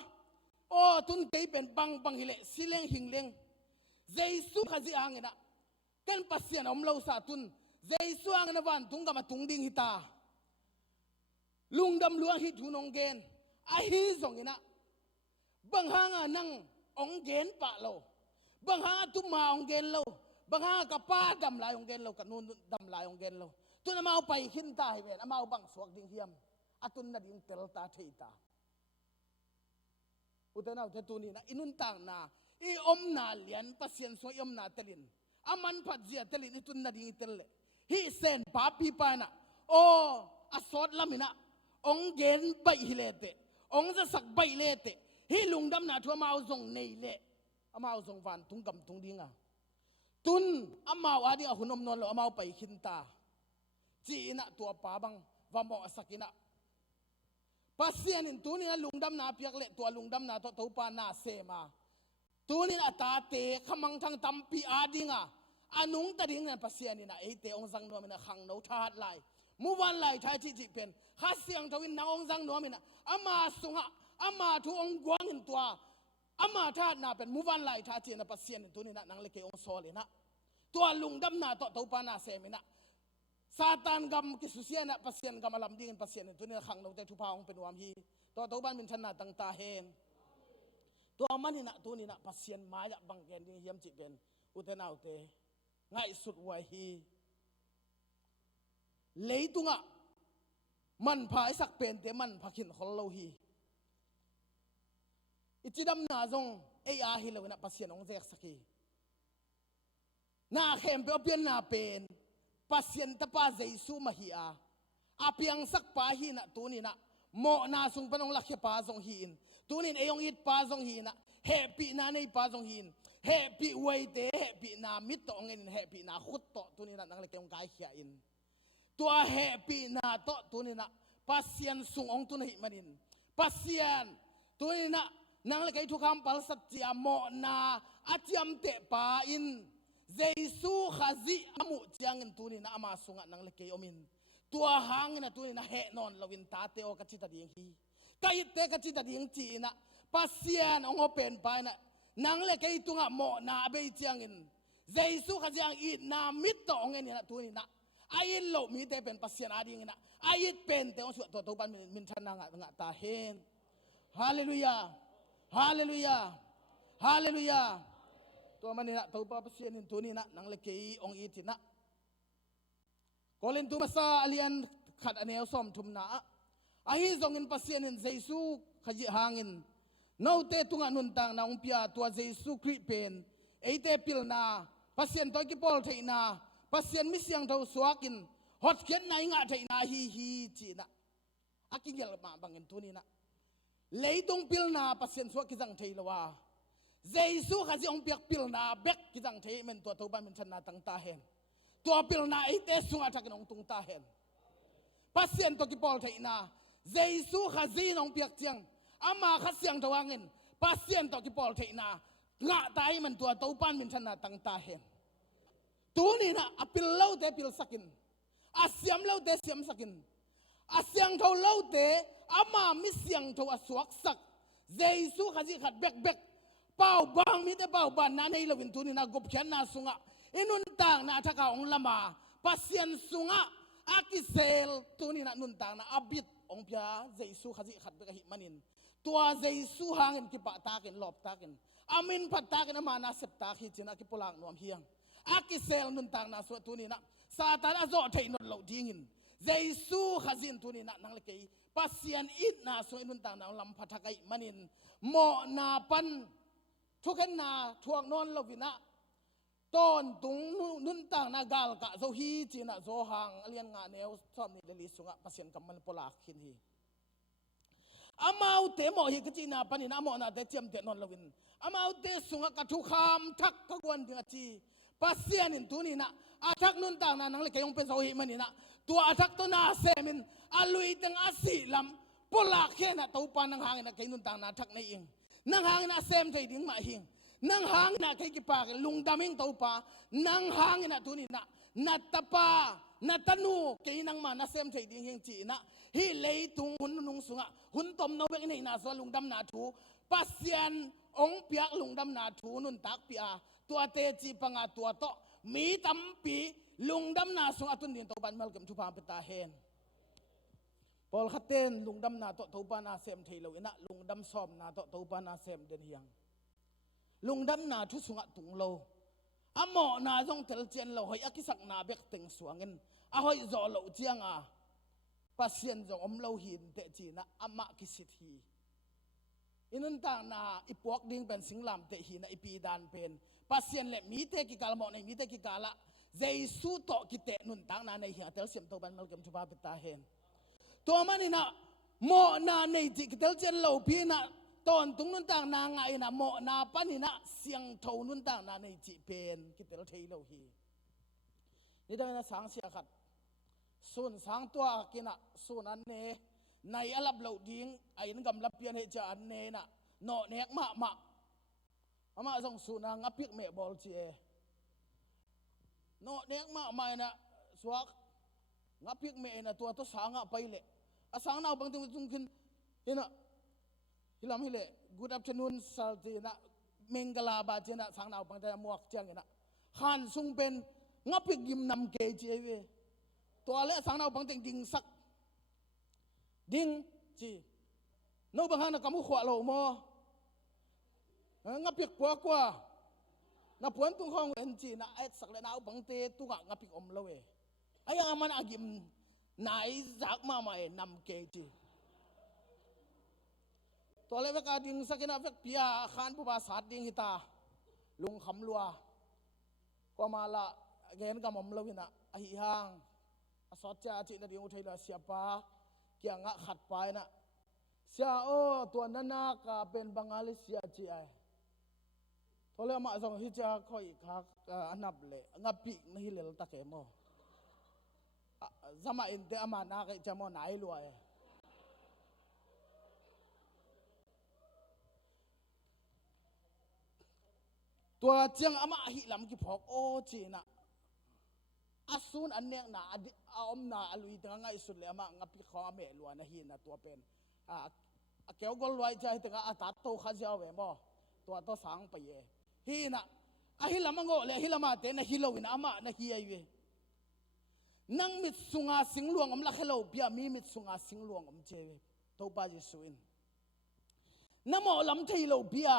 o tun ke pen bang bang hile sileng hingleng Jesu khazi angena กันปัสเซียนอมเราสาตุนเจสวงนวันตุงกับมาตุงดิ่งฮิตาลุงดำลวงฮิตุนองเกนอาฮิสงอินะบางหางนั่งองเกนปะเราบางหางตุมาองเกนเราบางหางกับป้าดำลายองเกนเรากับนูนดำลายองเกนเราตุนมาเอาไปขึ้นตาให้เวนมาเอาบังสวกดิ่งเฮียมอตุนนัดดิ่งเตลตาเทตาอุตนาอุตตุนีนะอินุนต่างนาอีอมนาเลียนปัสเซียนสวยอมนาเตลินอามันพัดเจียเตลินอิตุนนัดดิ่งเตลเลฮิเซนปาปีปานะโออสอดลามินะองเกนใบฮิเลเตองจะสักใบเลเตฮิลุงดำนาทัวมาเอาทรงเนยเลอามาเอาทรงฟันทุงกำทุงดิ่งอ่ะตุนอามาเอาดีอาหุนอมนวลเราอามาเอาไปขินตาจีนะตัวป้าบังวามอสักินะปัสเซียนินตัวนี้นะลุงดำนาเปียกเละตัวลุงดำนาตัวปานาเซมาตัวนี้นะตาเตะขมังทางตำปีอาดิงอ่ะอานุงตะดิ่งนั่นปัสเซียนินะเอเตองซังนัวมินะขังเอาทาดไหลมูวันไหลทายจิเป็นข้าเสียงทวินนางองซังนัวมินะอามาสุงะอามาทุองกวางอินตัวอามาทาดนาเป็นมูวันไหลทายจินะปัสเซียนินตัวนี้นะนางเล็กองโซเลนะตัวลุงดำนาตัวปานาเซมินะซาตานกำกิสุเซียนะปัสเซียนกำมาลำดิ่งปัสเซียนตัวนี้ขังเราแต่ทุพาองเป็นวามฮีตัวบ้านเป็นชนะตั้งตาเฮนตัวมันนี่นะตัวนี้นะปัสเซียนไม้ละบังเกนดิ่งเฮียมจิเป็นอุตนาอุเตง่ายสุดวัยฮีเลยตุงะมันพายสักเป็นแต่มันพักินคนเราฮีอิจิดำนาจงเอียฮิเลวนะปัสเซียนองเจกสักีนาเข้มเปียนนาเป็นปัสเซียนตะปาเจซูมาฮีอาเปียงสักปาฮีนะตัวนี้นะโมนาสุงปนองลักเขปาจงฮีนตัวนี้เอยองอิดปาจงฮีนะเฮปีนาในปาจงฮีนเฮปีไวเตเฮปีนามิตตองเงินเฮปีนาขุดโตตัวนี้นะนังเล็กเตงกายเขียอินตัวเฮปีนาโตตัวนี้นะปัสเซียนสุงองตัวนี้มันินปัสเซียนตัวนี้นะนังเล็กไอทุกคำปัลสัจจาโมนาอาจยมเตปาอินเจสูขาซิอามุจียงเงินตัวนี้นะอามาสุงะนังเล็กอมินตัวหางนะตัวนี้นะเฮนอนลวินตาเตโอกัจจิตาดิ่งฮีกายเตกัจจิตาดิ่งจีนะปัสเซียนองเป็นไปนะนางเล็กไอ้ตัวงะโมนาเบยจียงอินเจสุขจียงอินนามิตตองเงินนี่นะตัวนี้นะไอ้โลมีแต่เป็นปัสเซียนอาดิ่งนะไอ้เป็นแต่องสุดตัวบันมินชันนางะตาเฮนฮาเลลูยาฮาเลลูยาฮาเลลูยาตัวมันนี่นะตัวปัสเซียนตัวนี้นะนางเล็กไอ้องอิตินะกอลินตัวมาซาอเลียนขัดอันเอลซอมทุมนาไอ้จงอินปัสเซียนเจสุขจีหางอินนาเตตุงานุนตังนาองพิอาตัวเจสุคริเป็นเอเตปิลนาปัสเซียนตัวกิปอลเทนาปัสเซียนมิเซียงเท่าสวากินฮอตเขียนนายงาเทนาฮีจีนะอากิเกลมาบังเงินตัวนี้นะเลยตรงปิลนาปัสเซียนสวากิจังเทลว่าเจสุขจีองเปียกปิลนาเบกกิจังเทมันตัวตัวบ้านมันชนะตั้งตาเห็นตัวปิลนาเอเตสุงอาทักนองตุงตาเห็นปัสเซียนตัวกิปอลเทนาเจสุขจีนองเปียกเจียงอามาขัดเสียงทวางเงินปัสเซียนต่อกิปอลเทนางะตายมันตัวตัวปานมินชนะตั้งตาเห็นตัวนี้นะอพิลเล่าเตพิลสักินอาเสียมเล่าเตเสียมสักินอาเสียงทวเล่าเตอามามิเสียงทวสวกสักเจสุขัดจิขัดเบกเบกเป่าบางมิแต่เป่าบานนั้นในละวินตัวนี้นะกบเขียนนาสุงะอินุนต่างนะทักเอาองละมาปัสเซียนสุงะอากิเซลตัวนี้นะนุนต่างนะอบิดองพิอาเจสุขัดจิขัดเบกหิมันินตัวเจสุหางอินกิปะตากินหลบตากินอามินพัดตากินอามานาเสพตาขิจินะกิปลางนวมเฮียงอากิเซลนุนต่างนาสวตัวนี้นะซาตานอาโจเทนนเหล่าดิ้งินเจสุขจินตัวนี้นะนังเล็กปัสเซียนอิดนาสวยนุนต่างนาลำพัดไกมันินโมนาปันทุกขณะทวงนอนลวินะต้นตุงนุนต่างนากาลกะโซฮีจีนะโซหางเลียนงานแนวซ้อมนี่เดลิสุงะปัสเซียนกำมันปลากขินฮีอามาเอาเตะหมอฮิกจีนาปนินาหมอนาเตเจียมเตะนนลวินอามาเอาเตะสุงะกะทุกคำทักกวนดิงจีปัสเซียนินตัวนี้นะอาทักนุนต่างนานังเล็กยงเป็นโซฮิมันนี่นะตัวอาทักตัวนาเซมินอาลุยตังอาศิลำปลากแค่นะตัวปานังหางนะแกนุนต่างนาทักในเองนังหางนะเซมไทยดิ้งมาหิงนังหางนะแกกิปากลุงดามิงตัวปานังหางนะตัวนี้นะนัตตปานัตนูแกนังมานะเซมไทยดิ้งหิงจีนะฮิเลยตุงหุนนุงสุงะหุนตมโนเบกนี่นาสวลุงดำนาทูปัสเซียนองเปียกลุงดำนาทูนุนตักปีอาตัว ตัวเตจีปังอาตัวโตมีตั้มปีลุงดำนาส่งอตุนดินตัวบันมัลกับทุพามเปตาเฮนพอลขัดเต้นลุงดำนาโตตัวปานาเซมเทโลอินะลุงดำซอมนาโตตัวปานาเซมเดนเฮียงลุงดำนาทุสุงะตุงโลอโมนาจงเทลเจนโลหอยอากิสักนาเบกเต็งสวงเงินอาหอยจอโลเจียงอาปัสยันจงอมโลหินเตจีนะอามากิสิทฮีอินุนต่างนาอีปวกดิ้งเป็นสิงลำเตหีนะอีปีดานเป็นปัสยันเละมีเตกิกาลโมในมีเตกิกาละเจสุโตกิเตนุนต่างนาในเฮียเตลเสียมโตบันมัลกัมทุบาเปตาเฮนตัวมันนี่นะโมนาในจิกเตลเจนโลพีนะตอนตุงนุนต่างนางไงนะโมนาปนินะเสียงเท่านุนต่างนาในจิเป็นกิเตลเทโลฮีนี่ตั้งนะสังเสียขัดส่วนสังตัวกินะส่วนอันเนในอลับเหล่าดิ้งไอ้นั่นกำลับเปลี่ยนเหตุอันเนนะโนเนกมาอามาส่งส่วนนางงับพิกเมบอลเจโนเนกมานะสวกงับพิกเมนะตัวตัวสังไปเลยอาสังนาบางทีมันจุงขึ้นเห็นนะฮิลามฮิเล good afternoon สัลตีนะเมงกลาบาเจนะสังนาบางทีมวกเจียงเห็นนะขันซุงเป็นงับพิกยิมนำเกจเวตัวเละสังนาบางทีดิ่งสักดิ่งจีโนบางครั้งนะกำมุขวาโลโมงับพิกปัวกว่านับผลตุ้งห้องเอ็นจีนะไอ้สักเลนาบางทีตุ้งงับพิกอมโลเวไอ้ยังมันอากิมนายจากมาใหม่นำเกจีตัวเล็กก็ดิ่งสักนาเวกพิยาขานผู้บาสาดิ่งฮิตาลุงคำลัวก็มาละเห็นกับอมโลวินะไอ้ห่างสอดเจ้าจีนดิ่งอุทัยละเสียป้าเกี่ยงขัดไปนะเสียโอตัวนั้นนักเป็นบังอาลิเสียจีไอตัวเล็กมาส่งฮิจาคอยคักอันนับเลยงับปีนี่เลลตะเกมอสมัยอินเตอร์มานาเกจามอนไหนรวยตัวเจียงอามาหิลำกิพอกโอจีนะอาซูนอันเนี้ยนะอมนาอลุยตั้งไงสุดเลยอามางับปีของอเมรวนนะฮีนะตัวเป็นเกี่ยวกับรวยใจตั้งอาตัดโตข้าเจ้าเวมอตัวตัวสังไปเยฮีนะหิลำมังโกเลยหิลำมาเตนะฮิโลวินอามานะฮีไอเวนังมิดสุงาสิงหลวงอมลักเฮโลเปียมีมิดสุงาสิงหลวงอมเจเวตัวปาจิสุอินน้ำมอลำเทโลเปีย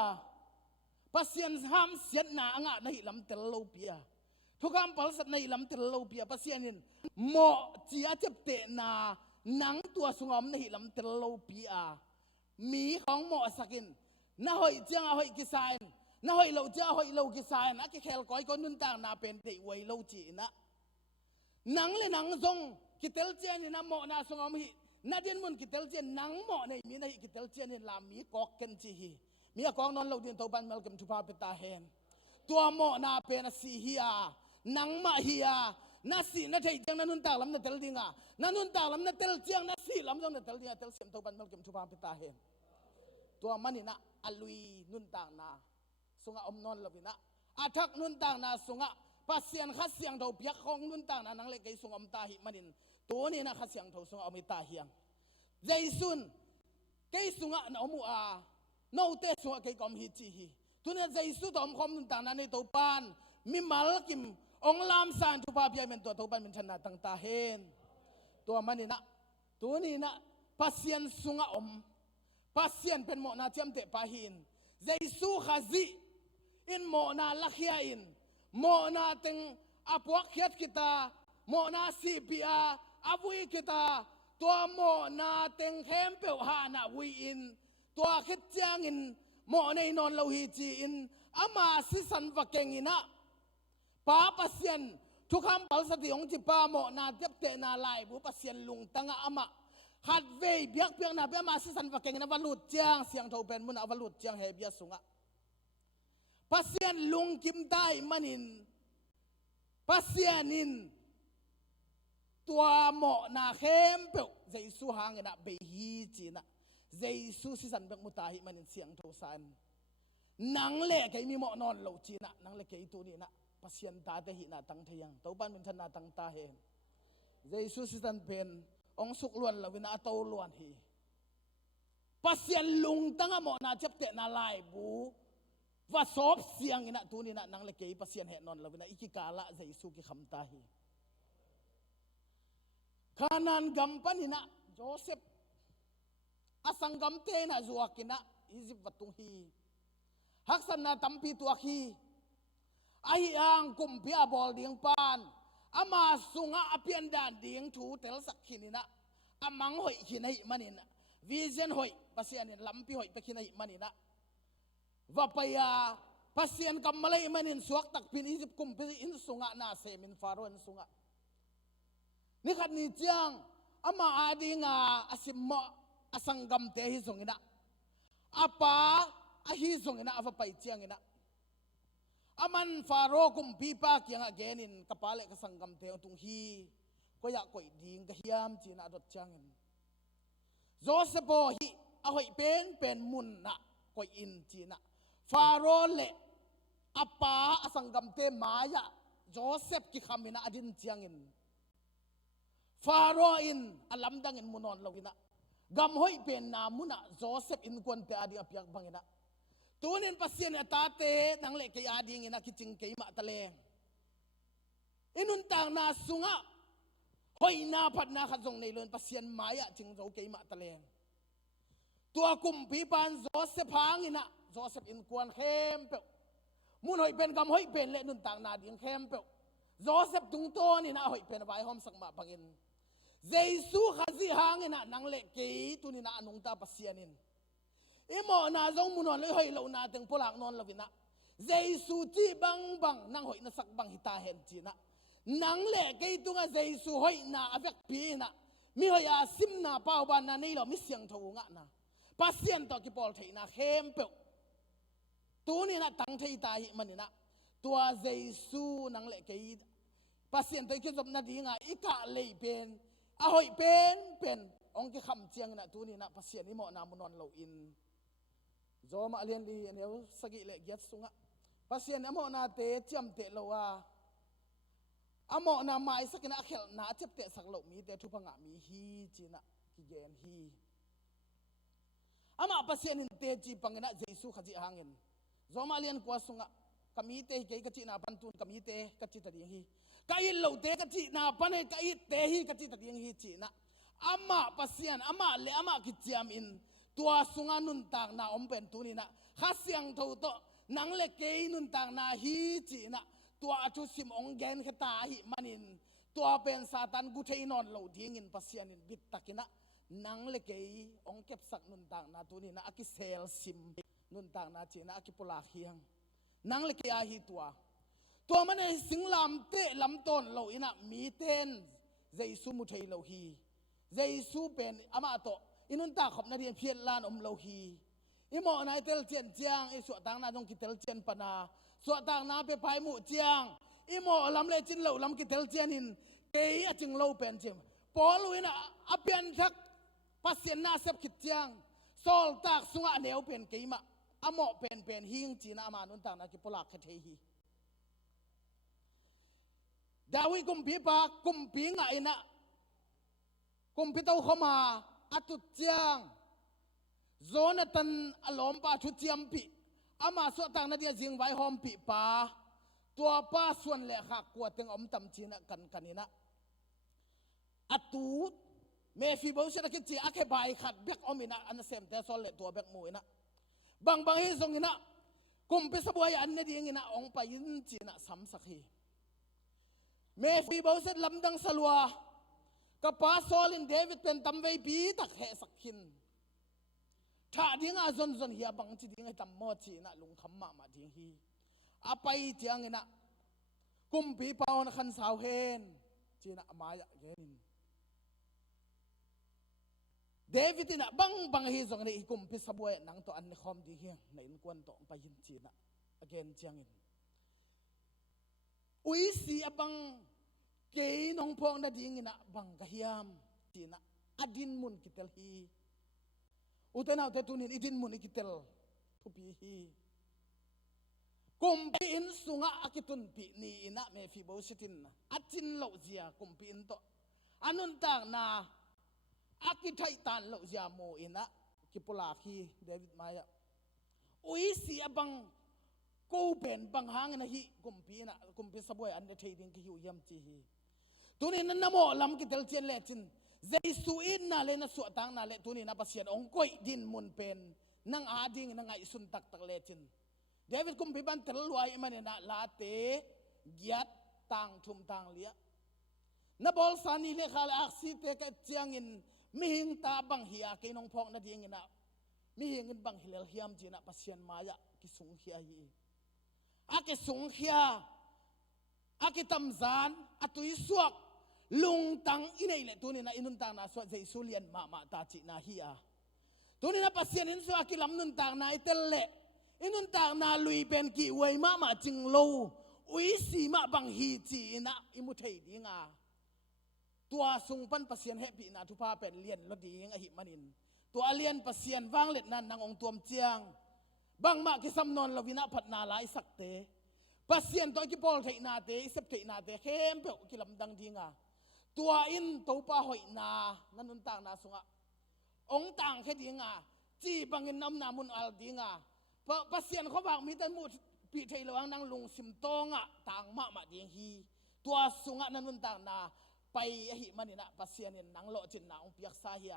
ปัสยันห้ามเสียนนาอ่ะในลำเตโลเปียทุกคำปัลสัตในลำเตโลเปียปัสยันินหมอจีอาเจ็บเตนาหนังตัวสุงอมในลำเตโลเปียมีของหมอสักินน่าหอยเจียงหอยกิสายน่าหอยโลเจียหอยโลกิสายนะกิเคลก้อยก้นุนต่างนาเป็นเตไวโลจีนะหนังเลยหนังทรงกิเตลเจนี่นะหมอนาสงอมหินาเดียนมุนกิเตลเจนหนังหมอในมีในกิเตลเจนี่ลามีกอกเกนจีฮีมีกองนอนเราเดินตัวบันเมลกัมทุพาเปตาเฮนตัวหมอนาเป็นสีเฮียหนังมาเฮียนาสีนาเทียงนันุนตาลำนาเตลดิงานันุนตาลำนาเตลเจียงนาสีลำจงนาเตลดิงาเตลเสียมตัวบันเมลกัมทุพาเปตาเฮนตัวมันนี่นะอลุยนุนต่างนาสงะอมนอนเราวินะอาทักนุนต่างนาสงะปัสเซียนขัดเสียงเท่าเปียกของนุนต่างนั้นนังเล็กไก่สงอมตาหิมันินตัวนี้นะขัดเสียงเท่าสงอมตาเฮียงใจซุนไก่สงะนอมูอาโนเตสงะไก่กอมฮิจีฮีตัวนี้ใจซุตอมคอมนุนต่างนั้นในตัวปานมิมัลกิมองลามสานทุพาเปียเป็นตัวปานเป็นชนะตั้งตาเฮนตัวมันนี่นะตัวนี้นะปัสเซียนสงะอมปัสเซียนเป็นโมนาเทียมเตปาหินใจซุขาซิอินโมนาลักเฮียอินโมนาเต็งอพวกเขียดกิตาโมนาซีพีอาอวุยกิตาตัวโมนาเต็งเข้มเปียวหานาวุยอินตัวคิดเจียงอินโมในนอนเราฮีจีอินอามาสิสันวักเกงอินะป้าปัสยันทุกคำปัลสติของจิป้าโมนาเจ็บเตนาลายบุปัสยันลุงตั้งอามาหัดเวเบียกเปียงนาเปียมาสิสันวักเกงอินะวัลุดเจียงเสียงเท่าเป็นมุนอวัลุดเจียงเฮเบียสุงะปัสยันลุงกิมได้มันินปัสยันินตัวหมอนาเข้มเปล่าเจสุหางนะเบฮีจีนะเจสุสิสันเบกมุตาหิมันินเสียงโทสันนังเล่ไก่มีหมอนอนเหลาจีนะนังเล่ไก่ตัวนี้นะปัสยันตาเตหินะตั้งเทียงตัวบ้านมันธนาตั้งตาเฮนเจสุสิสันเป็นองสุกล้วนละวินาโตล้วนฮีปัสยันลุงตั้งหมอนาเจ็บเตนาลายบู ว่าสอบเสียงอินะตัวนี้นะนังเลเกยปัสเซียนเหนอนเราวินะอิกิกาละใจสุกิคำตาฮีขานันกัมปันินะโจเซฟอาสังกัมเตนะจวกินะอียิปต์วัตุงฮีฮักษณะตัมปีตัวฮีไอ้อังกุมพิอาบอลเดียงปานอามาสุงอาเปียนดานเดียงถูเตลสักขินินะอามังหอยขินให้มันินะวิเซนหอยปัสเซียนลำปีหอยไปขินให้มันินะว่าไปปัสเซียนกำมาเลยมันินสวกตักพินอียิปต์กุมพิอินสุงอานาเซมินฟาโรนสุงอานี่ขัดนี่จังอามาอาดิงอาสิมะอาสังกัมเตหิสงอินะอาปาอาหิสงอินะอาว่าไปจังอินะอามันฟาโรกุมปีปากยังเกนินกระปาเลกสังกัมเตอตุงฮีก็อยากกวยดิ่งกะฮิยามจีน่าดดจังโจเซโปฮีอาหอยเป็นมุนนะกวยอินจีน่าฟาโรเลอาปาอาสังกัมเตมายาโจเซฟกิคามินะอดินจังอินฟาโรอินอาลัมดังอินมุนอนลวินะกำหอยเป็นนามุนะโจเซฟอินกวนเตอดีอภิยักบังอินะตัวนี้ปัสเซียนตาเตนังเล็กยาดิ่งอินะคิจิงเกยมาตะเลงอินุนต่างนาสุงะหอยนาพัดนาขัดจงในเรือนปัสเซียนหมายจิงโจเกยมาตะเลงตัวกุมปีปานโจเซฟหางอินะโจเซฟอินกวนเข้มเปมุนหอยเป็นกำหอยเป็นเละนุนต่างนาดิ่งเข้มเปโจเซฟตุงโตนี่นะหอยเป็นใบหอมสักมาบังอินเยซูขัดสิหางอินะนังเล็กเกยตัวนี้นะอนุงตาปัสเซียนินอีหมอนาจงมุนอนเลยให้เรานาถึงพลักนอนละวินะเยซูจีบังนังหอยนาสักบังหิตาเห็นจีนะนังเล่เกยตุงเยซูหอยนาอเวกปีนะมีหอยอาซิมนาเป้าบานนานี่เรามิเสียงทวงะนะปัสเซียนต่อกิปอลไทยนะเข้มเปล่าตัวนี้นะตั้งไทยตายมันนี่นะตัวเยซูนังเล่เกยปัสเซียนตัวกิจบนาดีงาอีกะเลยเป็นอาหอยเป็นองค์ที่คำเจียงนะตัวนี้นะปัสเซียนนี่หมอนามุนอนเราอินโจมาเรียนดีอันเดียวสกิเลกยัดสุงะปัสเซียนอโมนาเตเจียมเตโลวาอโมนาไม้สกินะเขลนาเจ็บเตสักโลมีเตทุพังะมีฮีจีนะกิเกนฮีอามาปัสเซียนเตจีปังนะเยซูขจิหางเงินโจมาเรียนกว่าสุงะกมีเตเกยกจินาปันตุนกมีเตกจิตดีฮีกายโลเตกจินาปันเกยเตฮีกจิตดีฮีจีนะอามาปัสเซียนอามาเลอามากิจยามอินตัวสุงานุนต่างนาอมเป็นตัวนี้นะข้าเสียงเท่าโตนังเล็กเกยนุนต่างนาฮีจีนะตัวอาจุสิมองเกนขตาหิมันินตัวเป็นซาตันกุเทนอนเหล่าดิ้งอินปัสยานินบิดตะกินะนังเล็กเกยองเก็บสักนุนต่างนาตัวนี้นะอากิเซลซิมนุนต่างนาจีนะอากิปลาเฮียงนังเล็กเกยอาฮีตัวมันในสิงลำเตะลำต้นเหล่าอินะมีเต้นเยซูมุเทเหล่าฮีเยซูเป็นอามาโตอินุนตาขบนาเดียนเพียรลานอมโลฮีอิโมนายเตลเจียนเจียงอิสวต่างนาจงกิเตลเจียนปนาสวต่างนาไปพายหมู่เจียงอิโมลำเลจินเหล่าลำกิเตลเจียนินเกยจึงเล่าเป็นเจียงปอลุยนะอเปียนทักปัสเซียนนาเซบกิเจียงโซลตากสุงะเหนียวเป็นเกยมะอโมเป็นหิงจีนามานุนต่างนากิปลากเทฮีดาวิกุมปีปากุมปีงะอินะกุมพิเต้าเข้ามาอาตุเจียงโซนตันอารมณ์ปาชุดเจียมปีอามาสวต่างนาเดียจิงไว้หอมปีปาตัวป้าส่วนเละหักกวดเต็งอมตำจีนะกันนี่นะอาตูดเมฟีโบเชตกิจีอาเคบายขัดเบกอมินะอันเซมแต่ซอลเละตัวเบกมวยนะบางฮิซงนะกุมพิสบวยอันนี้ดีนะองไปยินจีนะสัมสักฮีเมฟีโบเชตลำดังสลัวกับป้าโซลินเดวิดเป็นตำเวปีตักเหสักขินถ้าดิ้งอาจนเฮียบังจีดิ้งไอ้ตำมอจีนะลุงคำมาดิ้งฮีอาไปเจียงนะกุมปีเปานะขันสาวเฮนจีนะมายะเกนินเดวิดนะบังฮีสงในกุมปีสบวยนังตัวอันในคอมดิ้งเฮียในอินกวนตัวไปยินจีนะเกนเจียงอินอุยสีบังเกยน้องพองนาดิ้งนะบังกะฮิยามจีนะอดินมุนกิเตลฮีอุตนาอุตตุนินอดินมุนกิเตลทุปีฮีกุมปีอินสุงะอากิตุนปีนี่นะเมฟิโบชิตินนะอาจินเหล่าเจียกุมปีอินโตอันนุนต่างนาอากิไทตันเหล่าเจียโมอินะกิปลาคีเดวิดมายะอุยสีบัง กูเป็นบางหางนะฮิกุมพีสบวยอันเดทดิ้งกิหิวยำจีฮีตัวนี้นั่นนโมลำกิเตลเจียนเลจินเจสุอินนาเลนะสวดตังนาเลตัวนี้นะปัสเซียนองก้อยดินมุนเป็นนั่งอาดิ้งนั่งไอสุนตักเลจินเดวิดกุมพีบันเตลลวยมันเนี่ยนะลาเตยัดตังทุมตังเลียนบอลสานีเลขาเลอักซิเตกเจียงินมิหิงตาบังเฮียกินองพองนาดิ้งนะมิหิงบังเฮลเฮียมจีนะปัสเซียนมายะกิสุงเฮียฮีอากิสุงเฮียอากิตำซานอตุยสวกลุงตังอินเอเลตัวนี้นะอินุนตังนะสวดใจสุเลียนมาตาจินาฮีอาตัวนี้นะปัสเซียนอินสวากิลำนุนตังนะอิเตลเลอินุนตังนะลุยเป็นกี่เวยมาจิงโลอุยสีมาบังฮีจีนะอิมุเทดีงาตัวสุงปันปัสเซียนเฮปีนะทุพาเป็นเลียนรดีงอหิมันินตัวเลียนปัสเซียนวางเล็ดนั้นนางองตัวมเจียงบางมากิสำนนลวินาพัดนาลายสักเตปัสเซียนตัวกิปอลไทยนาเตเซปไทยนาเตเข้มเปลกิลำดังดีงาตัวอินตัวป้าหอยนานั่นนุนต่างนาสุงะองต่างแค่ดีงาจีบังเงินน้ำนามุนอัลดีงาปัสเซียนเขาบอกมีแต่มุดปีไทยระวังนางลุงสิมตองะต่างมาดีงฮีตัวสุงะนั่นนุนต่างนาไปหิมันนี่นะปัสเซียนนี่นางโลจินนาองเปียกซาเฮีย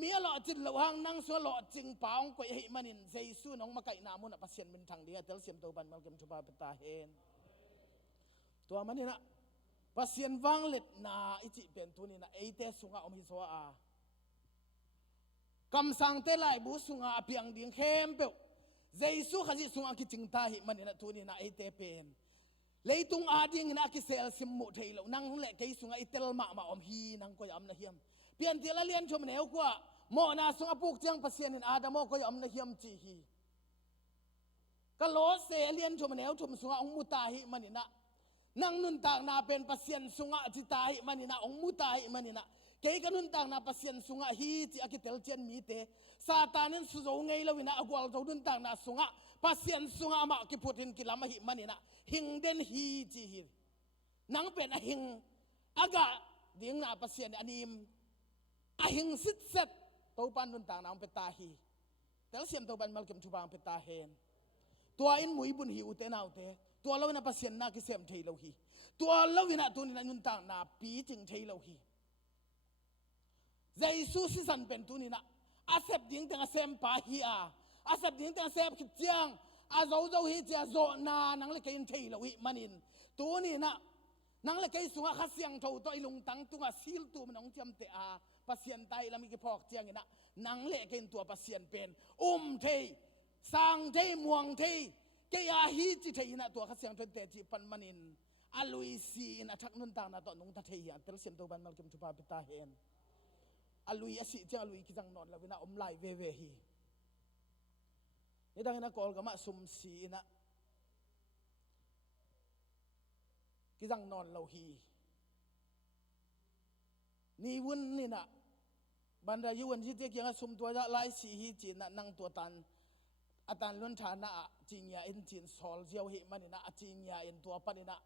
มีหล่อจินระวังนั่งสัวหล่อจิงป้าองก็หิมันินเจสุน้องมาไก่นามุนปัสเซียนเป็นทางเดียเตลเสียมตัวบันมันเก็มชุบาเป็นตาเฮนตัวมันนี่นะปัสเซียนวังเล็ดนาอิจิเป็นตัวนี้นะเอเตสุงะอมฮิสวาคำสั่งเตลัยบุสุงะเพียงดิ่งเข้มเปลเจสุขจิสุงะกิจิงตาหิมันนี่นะตัวนี้นะเอเตเป็นเลยตุงอาดิ่งนะกิเซลซิมมุเทลนั่งเละกิสุงะอิเตลมาอมฮีนั่งก็ยำนะเฮียมเปลี่ยนเทละเลียนชมเหนียวกว่าโมนาสุงะปุกเจียงปัสเซียนอาดามก็ยำนะเฮียมจีฮีก็โลเซเลียนชมเหนียวชมสุงะองมุตาหิมันนี่นะนั่งนุนต่างนาเป็นปัสเซียนสุงะจิตาหิมันนี่นะองมุตาหิมันนี่นะเกยกันนุนต่างนาปัสเซียนสุงะฮีจิอากิเตลเจียนมีเตซาตานินสุโจงไงละวินะอากวาลเจ้านุนต่างนาสุงะปัสเซียนสุงะมากิพุทินกิลามหิมันนี่นะหิงเดนฮีจีฮีนังเป็นหิงอากาดิ่งนาปัสเซียนอันนี้หิงสิทธิ์เสร็จตัวปันนุนต่างนาเป็นตาฮีแต่เสียมตัวปันมัลกิมชุบางเป็นตาเฮนตัวอินมุยบุญหิวเตนาวเตตัวเราเนี่ยปัสเซียนนากิเสียมเทเลหีตัวเราเนี่ยตัวนี้นุนต่างนาปีจิงเทเลหีใจสู้สิสันเป็นตัวนี้นะอาเซบดิ่งแต่อาเซมปาฮีอาเซบดิ่งแต่อาเซบขิดเจียงอาเจ้าฮีเจียโซนานังเลกินเทเลหีมันินตัวนี้นะนังเลกิสุงะขัดเสียงเท่าตัวลุงตังตัวซิลตัวมันน้องเจียมเตอาปัสเซียนไตแล้วมีกี่พอกเจียงนะนังเลกินตัวปัสเซียนเป็นเทสังเทมวงเทเกียฮีจิเทนะตัวขัดเสียงเป็นเตจิปันมันินอาลุยซีนะทักนุนต่างนะตัวนุ่งตาเทียนเตลเสียมตัวบันมัลกิมชุบาปิตาเฮนอาลุยอสิเจ้าอาลุยกิจังนอนแล้ววินาอมไลเวฮีนี่ดังนั้นกอลก็มาสุมสีนะกิจังนอนเราฮีนี่วุ่นนี่นะบรรดายุวันที่เกี่ยงสุมตัวจะไล่สีฮีจีนนั่งตัวตันอาจารย์ล้วนฐานะจีนยาอินจีนสอลเจียวเหมันนี่นะจีนยาอินตัวปันนี่นะ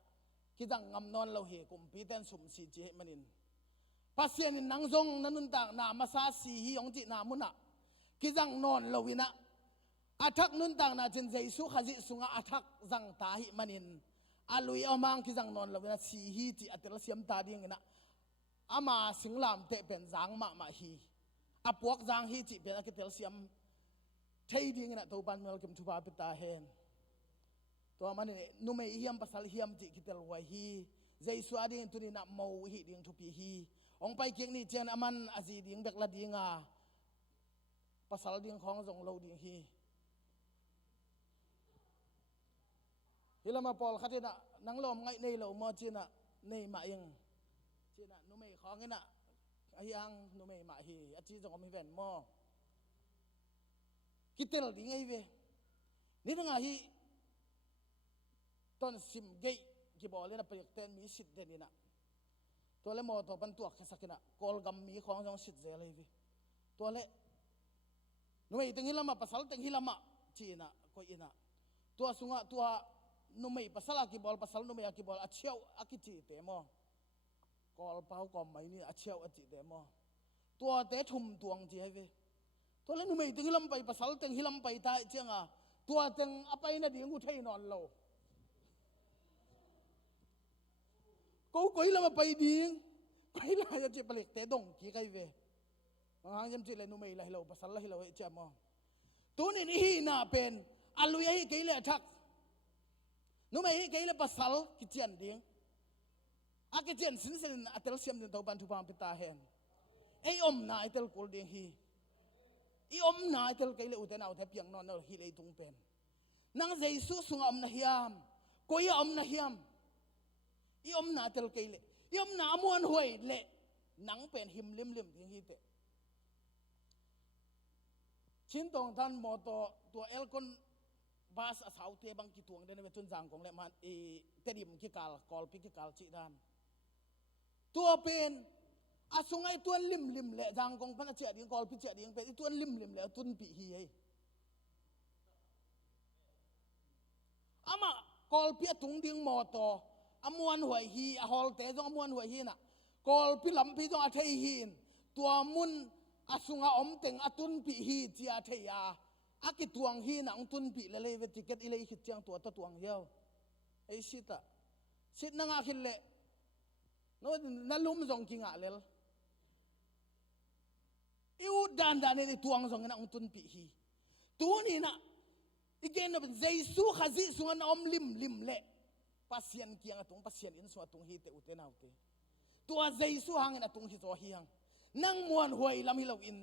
กิจังงำนอนเราเหกุมปีเต้นสุมสีจีเหมันนี่ปัสเซียนนังซงนันนุนต่างนามาซาสีฮีองจีนามุนะกิจังนอนเราวินะอาทักนุนต่างนาจินใจสุขจิสุงะอาทักจังตาหิมันนี่อาลุยเอามังกิจังนอนเราวินะสีฮีจีอัตระเสียมตาดิ่งนะอามาสิงลามเตเป็นจังมาฮีอาปวกจังฮีจีเป็นอัตระเสียมเที่ยดิ้งนะตัวปันมัลกิมชุบาปิตาเฮนตัวมันนี่นุ่มเฮียมภาษาเฮียมจิกิตลวายฮีใจสวาดิ้งตัวนี้นะมูฮีดิ้งทุพีฮีองไปเกี่ยงนี่เจนอามันอาจีดิ้งเบกละดิ้งภาษาดิ้งของจงโลดิ้งฮีฮิลามาปอลขัดนะนังลมไงในเรามอจีนะในมาเองจีนะนุ่มของเงี้ยนะไอ้ยังนุ่มมาฮีอาจีจงมีแฟนมอกิเตลดิ้งไอ้เวนี่ตั้งอาฮีตอนซิมเกย์กี่บอกเลยนะประโยคเต้นมีสิทธิ์เดนี่นะตัวเล่มอตัวปันตัวแค่สักนะกอลกัมมีของจงสิทธิ์เจเลยเวตัวเล่นุ่มตั้งฮิลามาภาษาตั้งฮิลามาจีนะก็อินะตัวสุงะตัวนุ่มภาษากี่บอกภาษานุ่มกี่บอกอาเชียวอากิจีเตมอกอลเป้ากอมไม่นี่อาเชียวอาจิเตมอตัวเตะทุ่มตวงจีให้เวตัวเล่นนุ่มตั้งฮิลามไปภาษาตั้งฮิลามไปตายเจียง ตัวเต็งอภัยนะดิ่งกูเทนอนโลกูกุยละมาไปดิ่งกุยละจะเจ็บปลิกเตะดงกี่ไกเวหางจำจิเลยนุ่มไม่ละฮิโลภาษาละฮิโลเอเจมอตัวนี้นี่น่าเป็นอลุยให้กี่เลยทักนุ่มไม่ให้กี่เลยภาษากิจยันดิ่งอากิจยันสินสินอัตลเสียมดิ่งตัวบันทุบามพิตาเห็นไอ้อมนาอัตลกูดิ่งฮีไอ้อมนาอัตลกี่เลยอุตนาอุตเพียงนอนเอาฮิเลยตุงเป็นนางเจสุสุงอมนาฮิยามกุยอมนาฮิยามไอ้อมนาอัตลกี่เลยไอ้อมนามวนหวยเละนังเป็นหิมลิมลิมดิ่งฮีเตชิ้นตรงท่านมอตัวเอลคอนบาสสาวเทบังกิตวงเดนเวทุนจางของเลมันเตดิมกิกาลกอลพิกิกาลจีดานตัวเป็นอาสุงไอตัวลิมลิมเละจางของพันเจียดิงกอลพิเจียดิงเป็นไอตัวลิมลิมเละตุนปีฮีอามากอลพิตุงดิงมอตอามวนหวยฮีอฮอลเตจงอามวนหวยฮีน่ะกอลพิลำพิจงอาเทฮีนตัวมุนอาสุงอาอมเต็งอาตุนปีฮีเจียเทียอากิตวงฮีนังตุนปีเลยเวติเกตอิเลยขิดเจียงตัวตวงเหี้ยวไอชิตะชิตนังอาขินเละโน้นั่นลุมจงกิงอาเลลอิวดานนี่ตวงจงนังตุนปีฮีตัวนี้นะอีกเกณฑ์เป็นเจสุขจิสุงนังอมลิมลิมเละปัสยันเกียงตุงปัสยันอินสวตุงฮีเตอุเตนาอุเตตัวเจสุหังนัตุงฮีโจฮีหังนั่งมวนหวยลำฮิโลอิน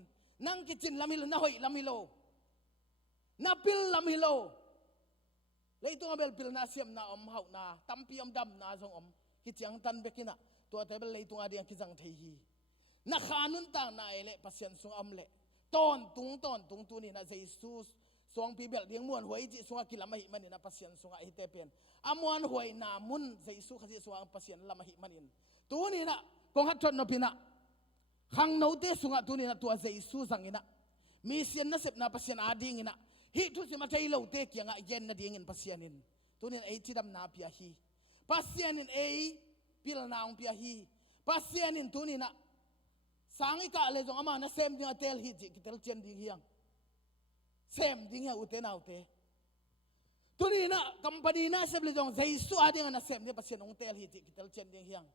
นั่งกิจินลำฮิโลน่าหวยลำฮิโลน่าปิลลำฮิโลเลยตัวเบลปิลน่าเสียมน่าอมเฮาน่าตั้มปีอมดำน่าทรงอมกิจยังตันเบกินะตัวเทเบลเลยตัวอาเดียงกิจังเทียน่าขานุนต่างน่าเอเล่ปัสยันทรงอมเล่ตอนตุงตัวนี้น่าเจสุสวงปีเบลเดียงมวนหวยจิสวงกิลำหิมันนี่น่าปัสยันทรงไอเตเปียนอมวนหวยน่ามุนเจสุขจิสวงปัสยันลำหิมันนี่ตัวนี้น่ะกองฮัตชนนพินะขังโนเตสุงะตัวนี้นะตัวเจสุสังอินะมีเสียนนัสเซปนาปัสยานอาดิงินะฮิทุสิมาใจโลเตกียงะเย็นนะดิงินปัสยานินตัวนี้ไอจิดำนาพิยาฮีปัสยานินไอพิลนาองพิยาฮีปัสยานินตัวนี้นะสังอิกะเลจงอามานะเซมดิงะเตลฮิจิกิเตลเจนดิงฮิยังเซมดิงะอุเตนาอุเตตัวนี้นะกัมปนีนะเซปเลจงเจสุอาดิงะนะเซมดิปัสยานองเตลฮิจิกิเตลเจนดิงฮิยัง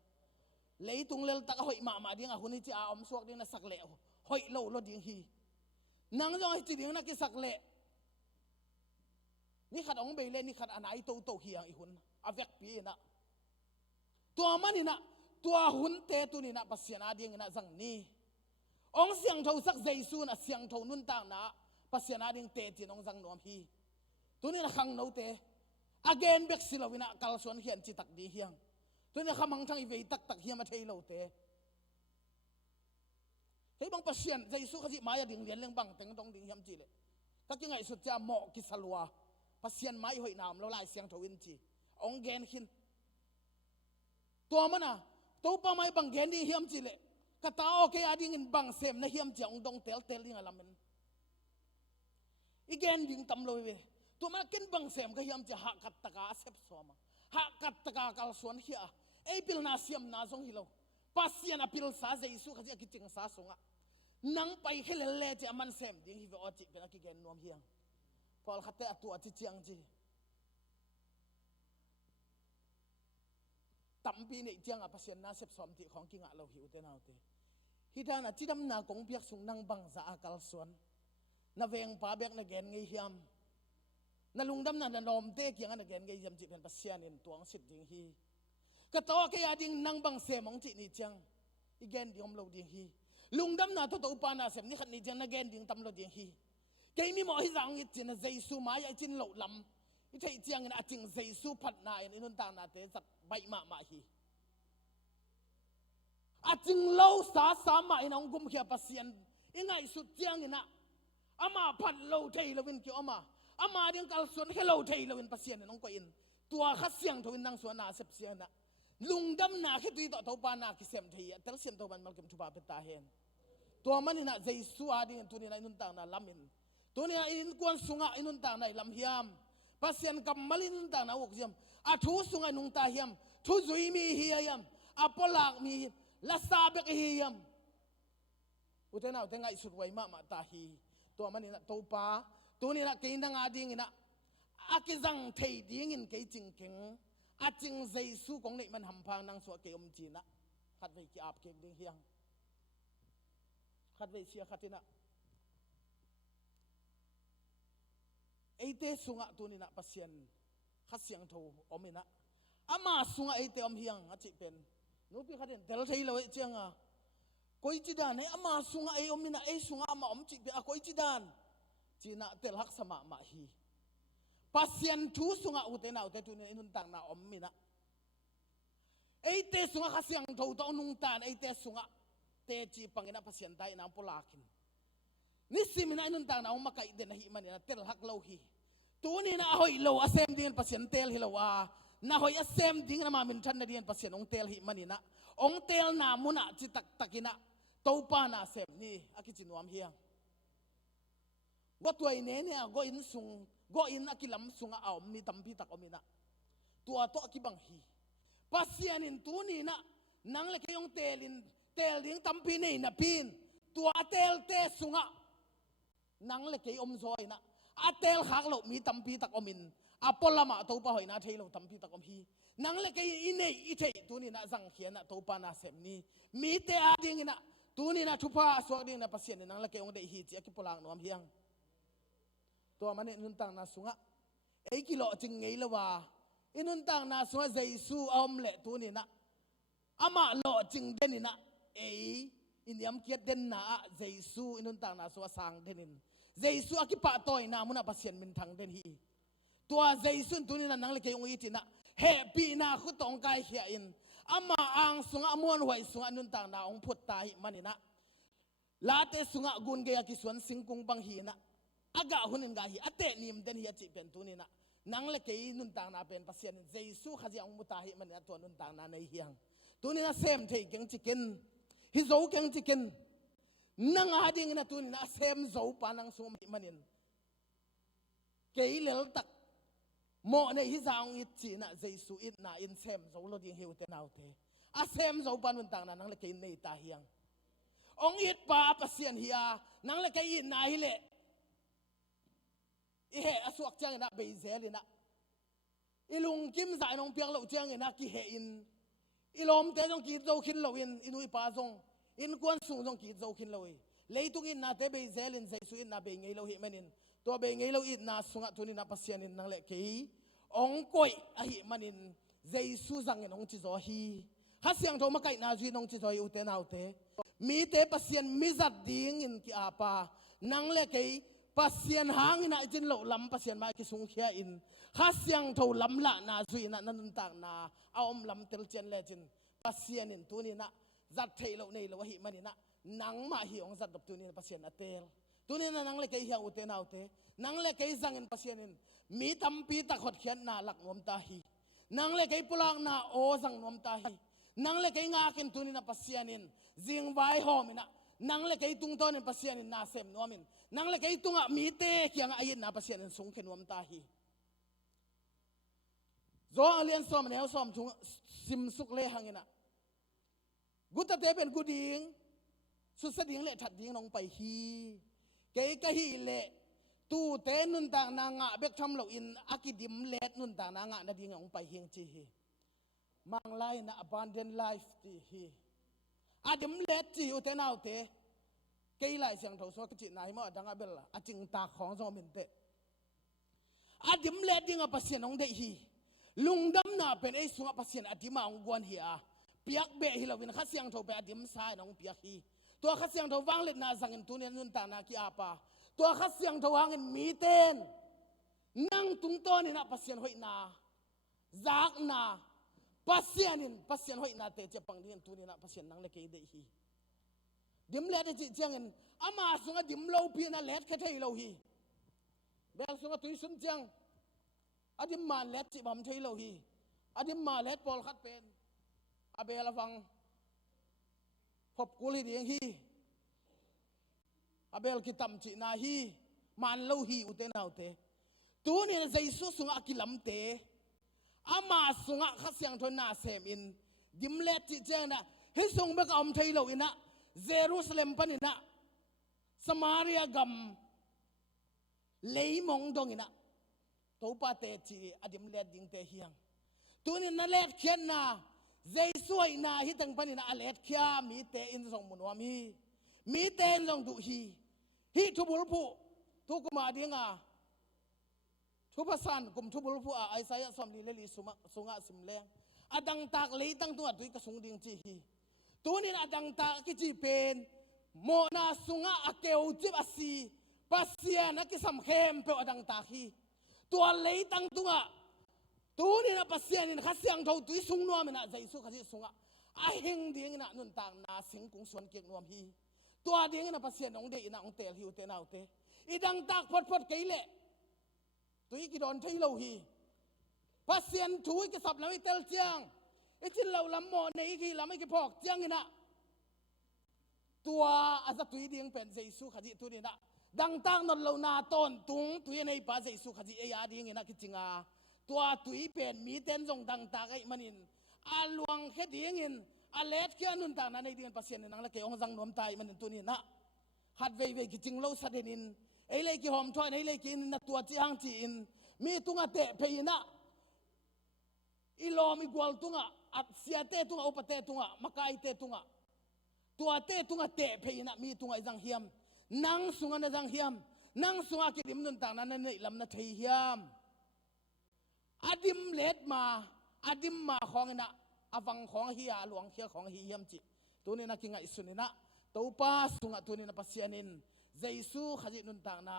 เลยตุงเลลตะหอยมาดิ้งหุ่นที่อาอมสวกดิ้งนะสักเละหอยโลดิ้งฮีนังจงให้จีดิ้งนะกิสักเละนี่ขัดองเบลนี่ขัดอันไหนโตเฮียงอีหุ่นอเวกปีนะตัวมันนี่นะตัวหุ่นเตตัวนี่นะปัสยานาดิ้งนะจังนี่องเสียงเท่าสักเจสูนะเสียงเท่านุ่นต่างนะปัสยานาดิ้งเตจีนองจังนวมฮีตัวนี้นะขังโนเตอเกนเบกซิลวินะกัลส่วนเฮียนจิตักดีเฮียงตัวนี้ขมังทั้งอีเวตักเฮียมาเทโลเตเฮ้ยบางปัสยันใจสุขจิมายาดิ่งเรียนเรื่องบางแต่งตรงดิ่งเฮียมจีเลยถ้ายังไงสุดจะเหมาะกิสลัวปัสยันไม้หอยน้ำแล้วลายเสียงทวินจีองเกนขินตัวมันอ่ะตัวป้าไม้บางเกนดิ่งเฮียมจีเลยกระตาโอเคอาดิ่งบางเซมในเฮียมจีองดงเตลดิ่งอะไรมันอีเกนดิ่งตำลอยเวตัวมันกินบางเซมก็เฮียมจีหักกัดตะกาเซฟสวมาหักกัดตะกากัลส่วนเฮียไอพิลนาเซียมนาซงฮิโลปัสยานาพิลสาเจสุขจิกิจิงสาสงะนังไปให้เล่จะมันเซมดิ้งฮิวอจิเป็นกิเกนนวมเฮียงพอขัดเตะตัวจิเจียงจีตั้มปีนี่เจียงปัสยานาเซฟสอมติของกิงะเราหิวเตนาเตฮิดานาจิดำนากงเปียกสุงนังบังสาอากัลส่วนนาเวงป้าเบียกนาเกนไงเฮียมนาลุงดำนาดอมเตะเกียงนาเกนไงเฮียมจิเป็นปัสยานินตัวสิทธิ์ดิ้งฮีก็ตัวแกยาดิ่งนังบังเสมองจินี่จังอีเกนดิ่งเราดิ่งฮีลุงดำนาตัวอุปานาเสมนี่ขัดนี่จังนักเกนดิ่งตำเราดิ่งฮีแกมีหมอให้จังอีจินเจสุมาไอจินเหล่าลำอีใช่จังนะจิงเจสุพัดนายนี่นุ่นต่างนาเตจัดใบมาฮีอาจิงเหล่าสามาไอ้น้องกุมเขียปัสยันอีไงสุดจังนี่นะอามาพัดเหล่าเทยเราเป็นเกี่ยวอามาดิ่งกัลส่วนให้เหล่าเทยเราเป็นปัสยันน้องก็อินตัวขัดเสียงทวินนางส่วนนาเสพเสียงนะลุงดำนาคิดดีต่อตัวปานาคิเซมทีแต่ละเซมตัวมันมันเก็บทุบาเป็นตาเห็นตัวมันนี่นะเจสุอาดิตัวนี้นะนุนต่างนะลำมินตัวนี้อินกวนสุงะอินุนต่างนะลำเฮียมปัสยันกำมลินุนต่างนะอุกเฮียมอาทูสุงะนุนตาเฮียมทูจุยมีเฮียมอาปลากมีละซาเบกเฮียมอุตนาอุตงะสุดไว้มาตาฮีตัวมันนี่นะตัวปาตัวนี้นะกินดังอาดิงนะ akizang thei ding in ke ching keng a ching Jesu kong nei man hampang nang so ke china khat ve ki ap ke ding hiang khat ve sia khatina eite sunga tunina pasien khasiang tho omina ama sunga eite om hiang achi pen no pi khaden tel thei lo chianga koi chi dan ama sunga e omina e sunga ama om chi pe a koi chi dan china tel hak sama ma hi pasien thu sunga utena ute tu inun tang na om mina eite sunga khasiang tho to nung tan eite sunga te chi pangina pasien dai na polakin ni simina inun tang na om kai den hi manina tel hak lo hi tu ni na hoi lo asem din pasien tel hi lo a na hoi asem ding na ma min than na din pasien ong tel hi manina ong tel na muna chi tak takina to pa na sem ni akichinuam hiang go tuai ne ne go in sung go in akilam sunga aw mi tampi tak omina tua to akibang hi pasien in tu ni na nang le kayong tel ding tampi nei na pin tua tel te sunga nang le kay om zoi na atel khak lo mi tampi tak omin apolama to pa hoina thailo tampi tak om hi nang le kay inei I thei tu ni na zang khian na to pa na sem ni mi te ading ina tu ni na thupa swak ding na pasien nang le kay ong dei hi chi akipolang nom hiang to mane nun tang na sunga ei kilo ching ngei lawa inun tang na sunga Jesu om le tu ni na ama lo ching den ina ei iniam kiat den na Jesu inun tang na sunga sang denin Jesu akipa toy na muna pasien min thang den hi tua Jesu tu ni na nang le kay ong itina happy na khu tong kai hia in ama ang sunga amon wai sunga nun tang na ong phut ta hi manina late sunga gun ge akiswan singkung bang hi na aga hunin ga hi ate nim den hi chi pen tu ni na nang le kay nun tang na pen pasien Jesu khaji ong muta hi manina to nun tang na nei hiang tu ni na sem thei keng chicken hi zo keng chicken nang ading na tu ni na sem zo pa nang sum manin kay lel tak mo ne hi zaung it chi na Jesu it na in sem zo lo ding heu te nau te a sem zo pan nun tang na nang le kay nei ta hiang ong it pa pasien hiya nang le kay na hi le I he asuak chang na be zel na ilung kim za nong piang lo chang na ki he in ilom te jong ki zo khin lo in inui pa jong in kwan su jong ki zo khin lo i leitung in na te be zel in Jesu in na be ngei lo hi manin to be ngei lo it na sunga tuni na pasien in nang le ke ong koi a hi manin Jesu zang in ong chi zo hi ha siang tho ma kai na ji nong chi zo u te nau te mi te pasien mi zat ding in ki apa nang le ke pasien hang ina jin lo lam pasien mai ki sung khia in ha siang tho lam la na zui na nan tang na aom lam tel chen le jin pasien in tu ni na zat thei lo nei lo hi mani na nang ma hi ong zat dop tu ni pasien atel tu ni na nang le kai hiang u te nau te nang le kai zang in pasien in mi tampi ta khot khian na lak nom ta hi nang le kai pulang na o zang nom ta hi nang le kai nga ken tu ni na pasien in jing vai hom ina nang le kai tung ton in pasien in na sem nomin nang le kai tunga mi te kyang ayin na pasien in sung khenom ta hi zo alien som ne som chung sim suk le hangina guta te ben guding su sa ding le that ding nong pai hi ke ka hi le tu te nun tang na nga bek tham lo in akidim let nun tang na nga na ding ong pai hing chi hi mang lai na abundant life ti hi adim let chi u te nau te cây lại sang thầu số cái chuyện này mà đang abel à chừng ta khó do mình tệ à điểm lệ đi ngapa pasien ông đây hi lung đâm na bên ấy xuống pasien à điểm ông quan hi à piak bẹ hi là viên khát sang thầu bẹ à điểm sai ông piak hi tua khát sang thầu vang lệ na sang in tu nên nun ta na ki apa tua khát sang thầu hang in mi tên nang tung to ni na pasien hoi na zak na pasien hoi na te che pang din tu ni na pasien nang le ke dei hi dim le de chiang in ama sunga dim lo pi na let kha thei lo hi bel sunga tui sun chiang adim ma let chi bam thei lo hi adim ma let pol khat pen abel awang phop kul hi ding hi abel ki tam chi na hi man lo hi u te nau te tu ni na Jesu sunga akilam te ama sunga kha siang thon na sem in dim let chi chiang na hi sung ba ka om thei lo ina Jerusalem panina Samaria gam lei mong dong ina to pa te chi adim let ding te hiang tunin na let khian na jaisui na hi tang panin a let khia mi te in song munwa mi te long du hi thubul phu thu kuma dinga thu pasan kum thubul phu a aisaya som li le li sunga simleng adang tak le tang tu atui ka sung ding chi hi tunin adang tak ki chi pen mo na sunga akeu chip asi pasian na ki sam khem pe adang tak hi tua le tang tunga tunin na pasian in khasiang tho tui sung no mena jaisu khasi sunga a hing ding na nun tang na sing kung suan kek nuam hi tua ding na pasian ong de ina ong tel hiu te nau te idang tak phot keile tui ki don thei lo hi pasian thui ki sap lam tel chiang ichin lo lam mo nei ki lam ki phok chiang ina tua aza tui ding pen jaisu khaji tu ni na dang tang non lo na ton tung tui nei pa jaisu khaji e ya ding ina ki chinga tua tui pen mi ten jong dang ta kai manin aluang khe ding in a let kya nun ta na nei ding pasien nang la ke ong jang nom tai manin tu ni na hat ve ki ching lo sa denin ei le ki hom thoi ei le ki na tua chi hang chi in mi tunga te peina ilom igual tunga at siate tunga upate tunga makai te tunga tua te tunga te peina mi tunga jang hiam nang sunga na jang hiam nang sunga ki dim nun ta na nei lam na thei hiam adim let ma adim ma khong na awang khong hi a luang khia khong hi hiam chi tuni na kinga isunina to pa sunga tuni na pasianin jaisu khaji nun ta na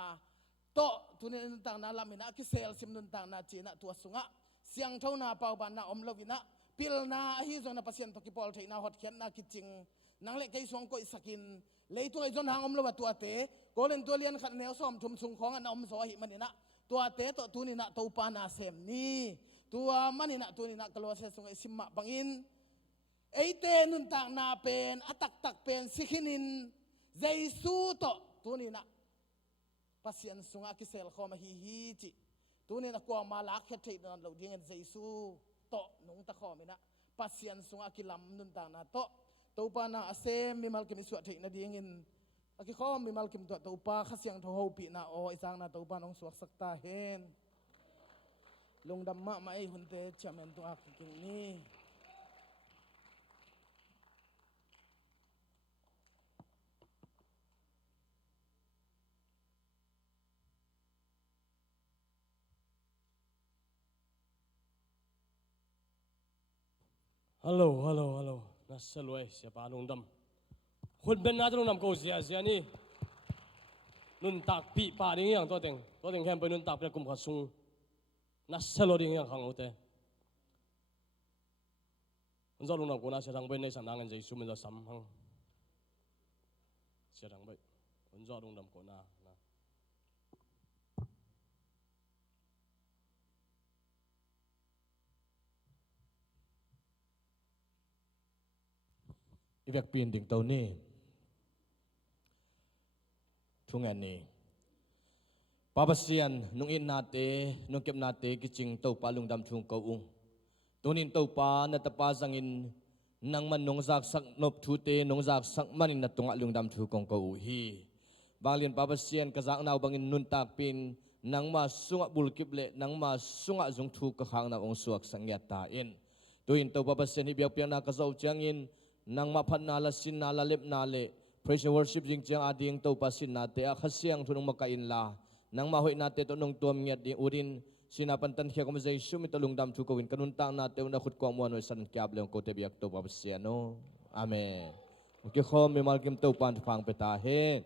to tuni nun ta na lamina ki sel sim nun ta na china tua sunga siang thona pau ban na om lovina pil na hi zong na pasien to ki pol theina hot khian na ki ching nang le kai song ko sakin leitu ai zon hang om lo tua te kolen to lian khat neo som thum sung khong an om zo hi manina tua te to tuni na to pa na sem ni tua manina tuni na kalo se sung simma bangin eite nun ta na pen atak tak pen sikhinin jaisu to tuni na pasien sunga ki sel khoma hi chi tuni na ko ma la khet thei na lo ding jaisu to nung ta khomina pasien sunga ki lam nun ta na to pa na asem mi mal kim suat thei na ding in aki khom mi mal kim to pa khasiang tho ho pi na o isang na to pa nong suak sakta hen lungdam ma mai hunte chamen to ak king ni Hello. Nasalway siapa lungdam. Khun ben na lungdam ko sia ni. Nun tak pi pa ding yang to teng khem pe nun tak pe kum khasung. Nasalo ding yang khang ote. Unzo lungdam ko na sia dang ben nei sanang an jai su men da sam hang. Sia dang bai. Unzo lungdam ko na. Ivek pin ding tau ni thungan ni papasian nung in nate nung kep nate kiching tau pa lungdam thung ko ung tunin tau pa na tapa zangin nang man nong zak sak nop thu te nong zak sak manin na tunga lungdam thu kong ko u hi banglin papasian kazak naw bangin nun tak pin nang ma sunga bulkip le nang ma sunga zung thu ka khang na ong suak sangyat ta in tuin tau papasian hi biak piang na ka zau changin nang maphat na la sin na la lep na le praise and worship jing chang ading to pasin na te a khasiang thunung makain la nang ma hoi na te to nong tuam ngiat ding urin sinapan tan khia kom jai sumi to lungdam thu ko win kanun tang na te na khut ko mo no san kyab le ko te biak to papasian no amen ki khom mi mal kim to pan phang pe ta he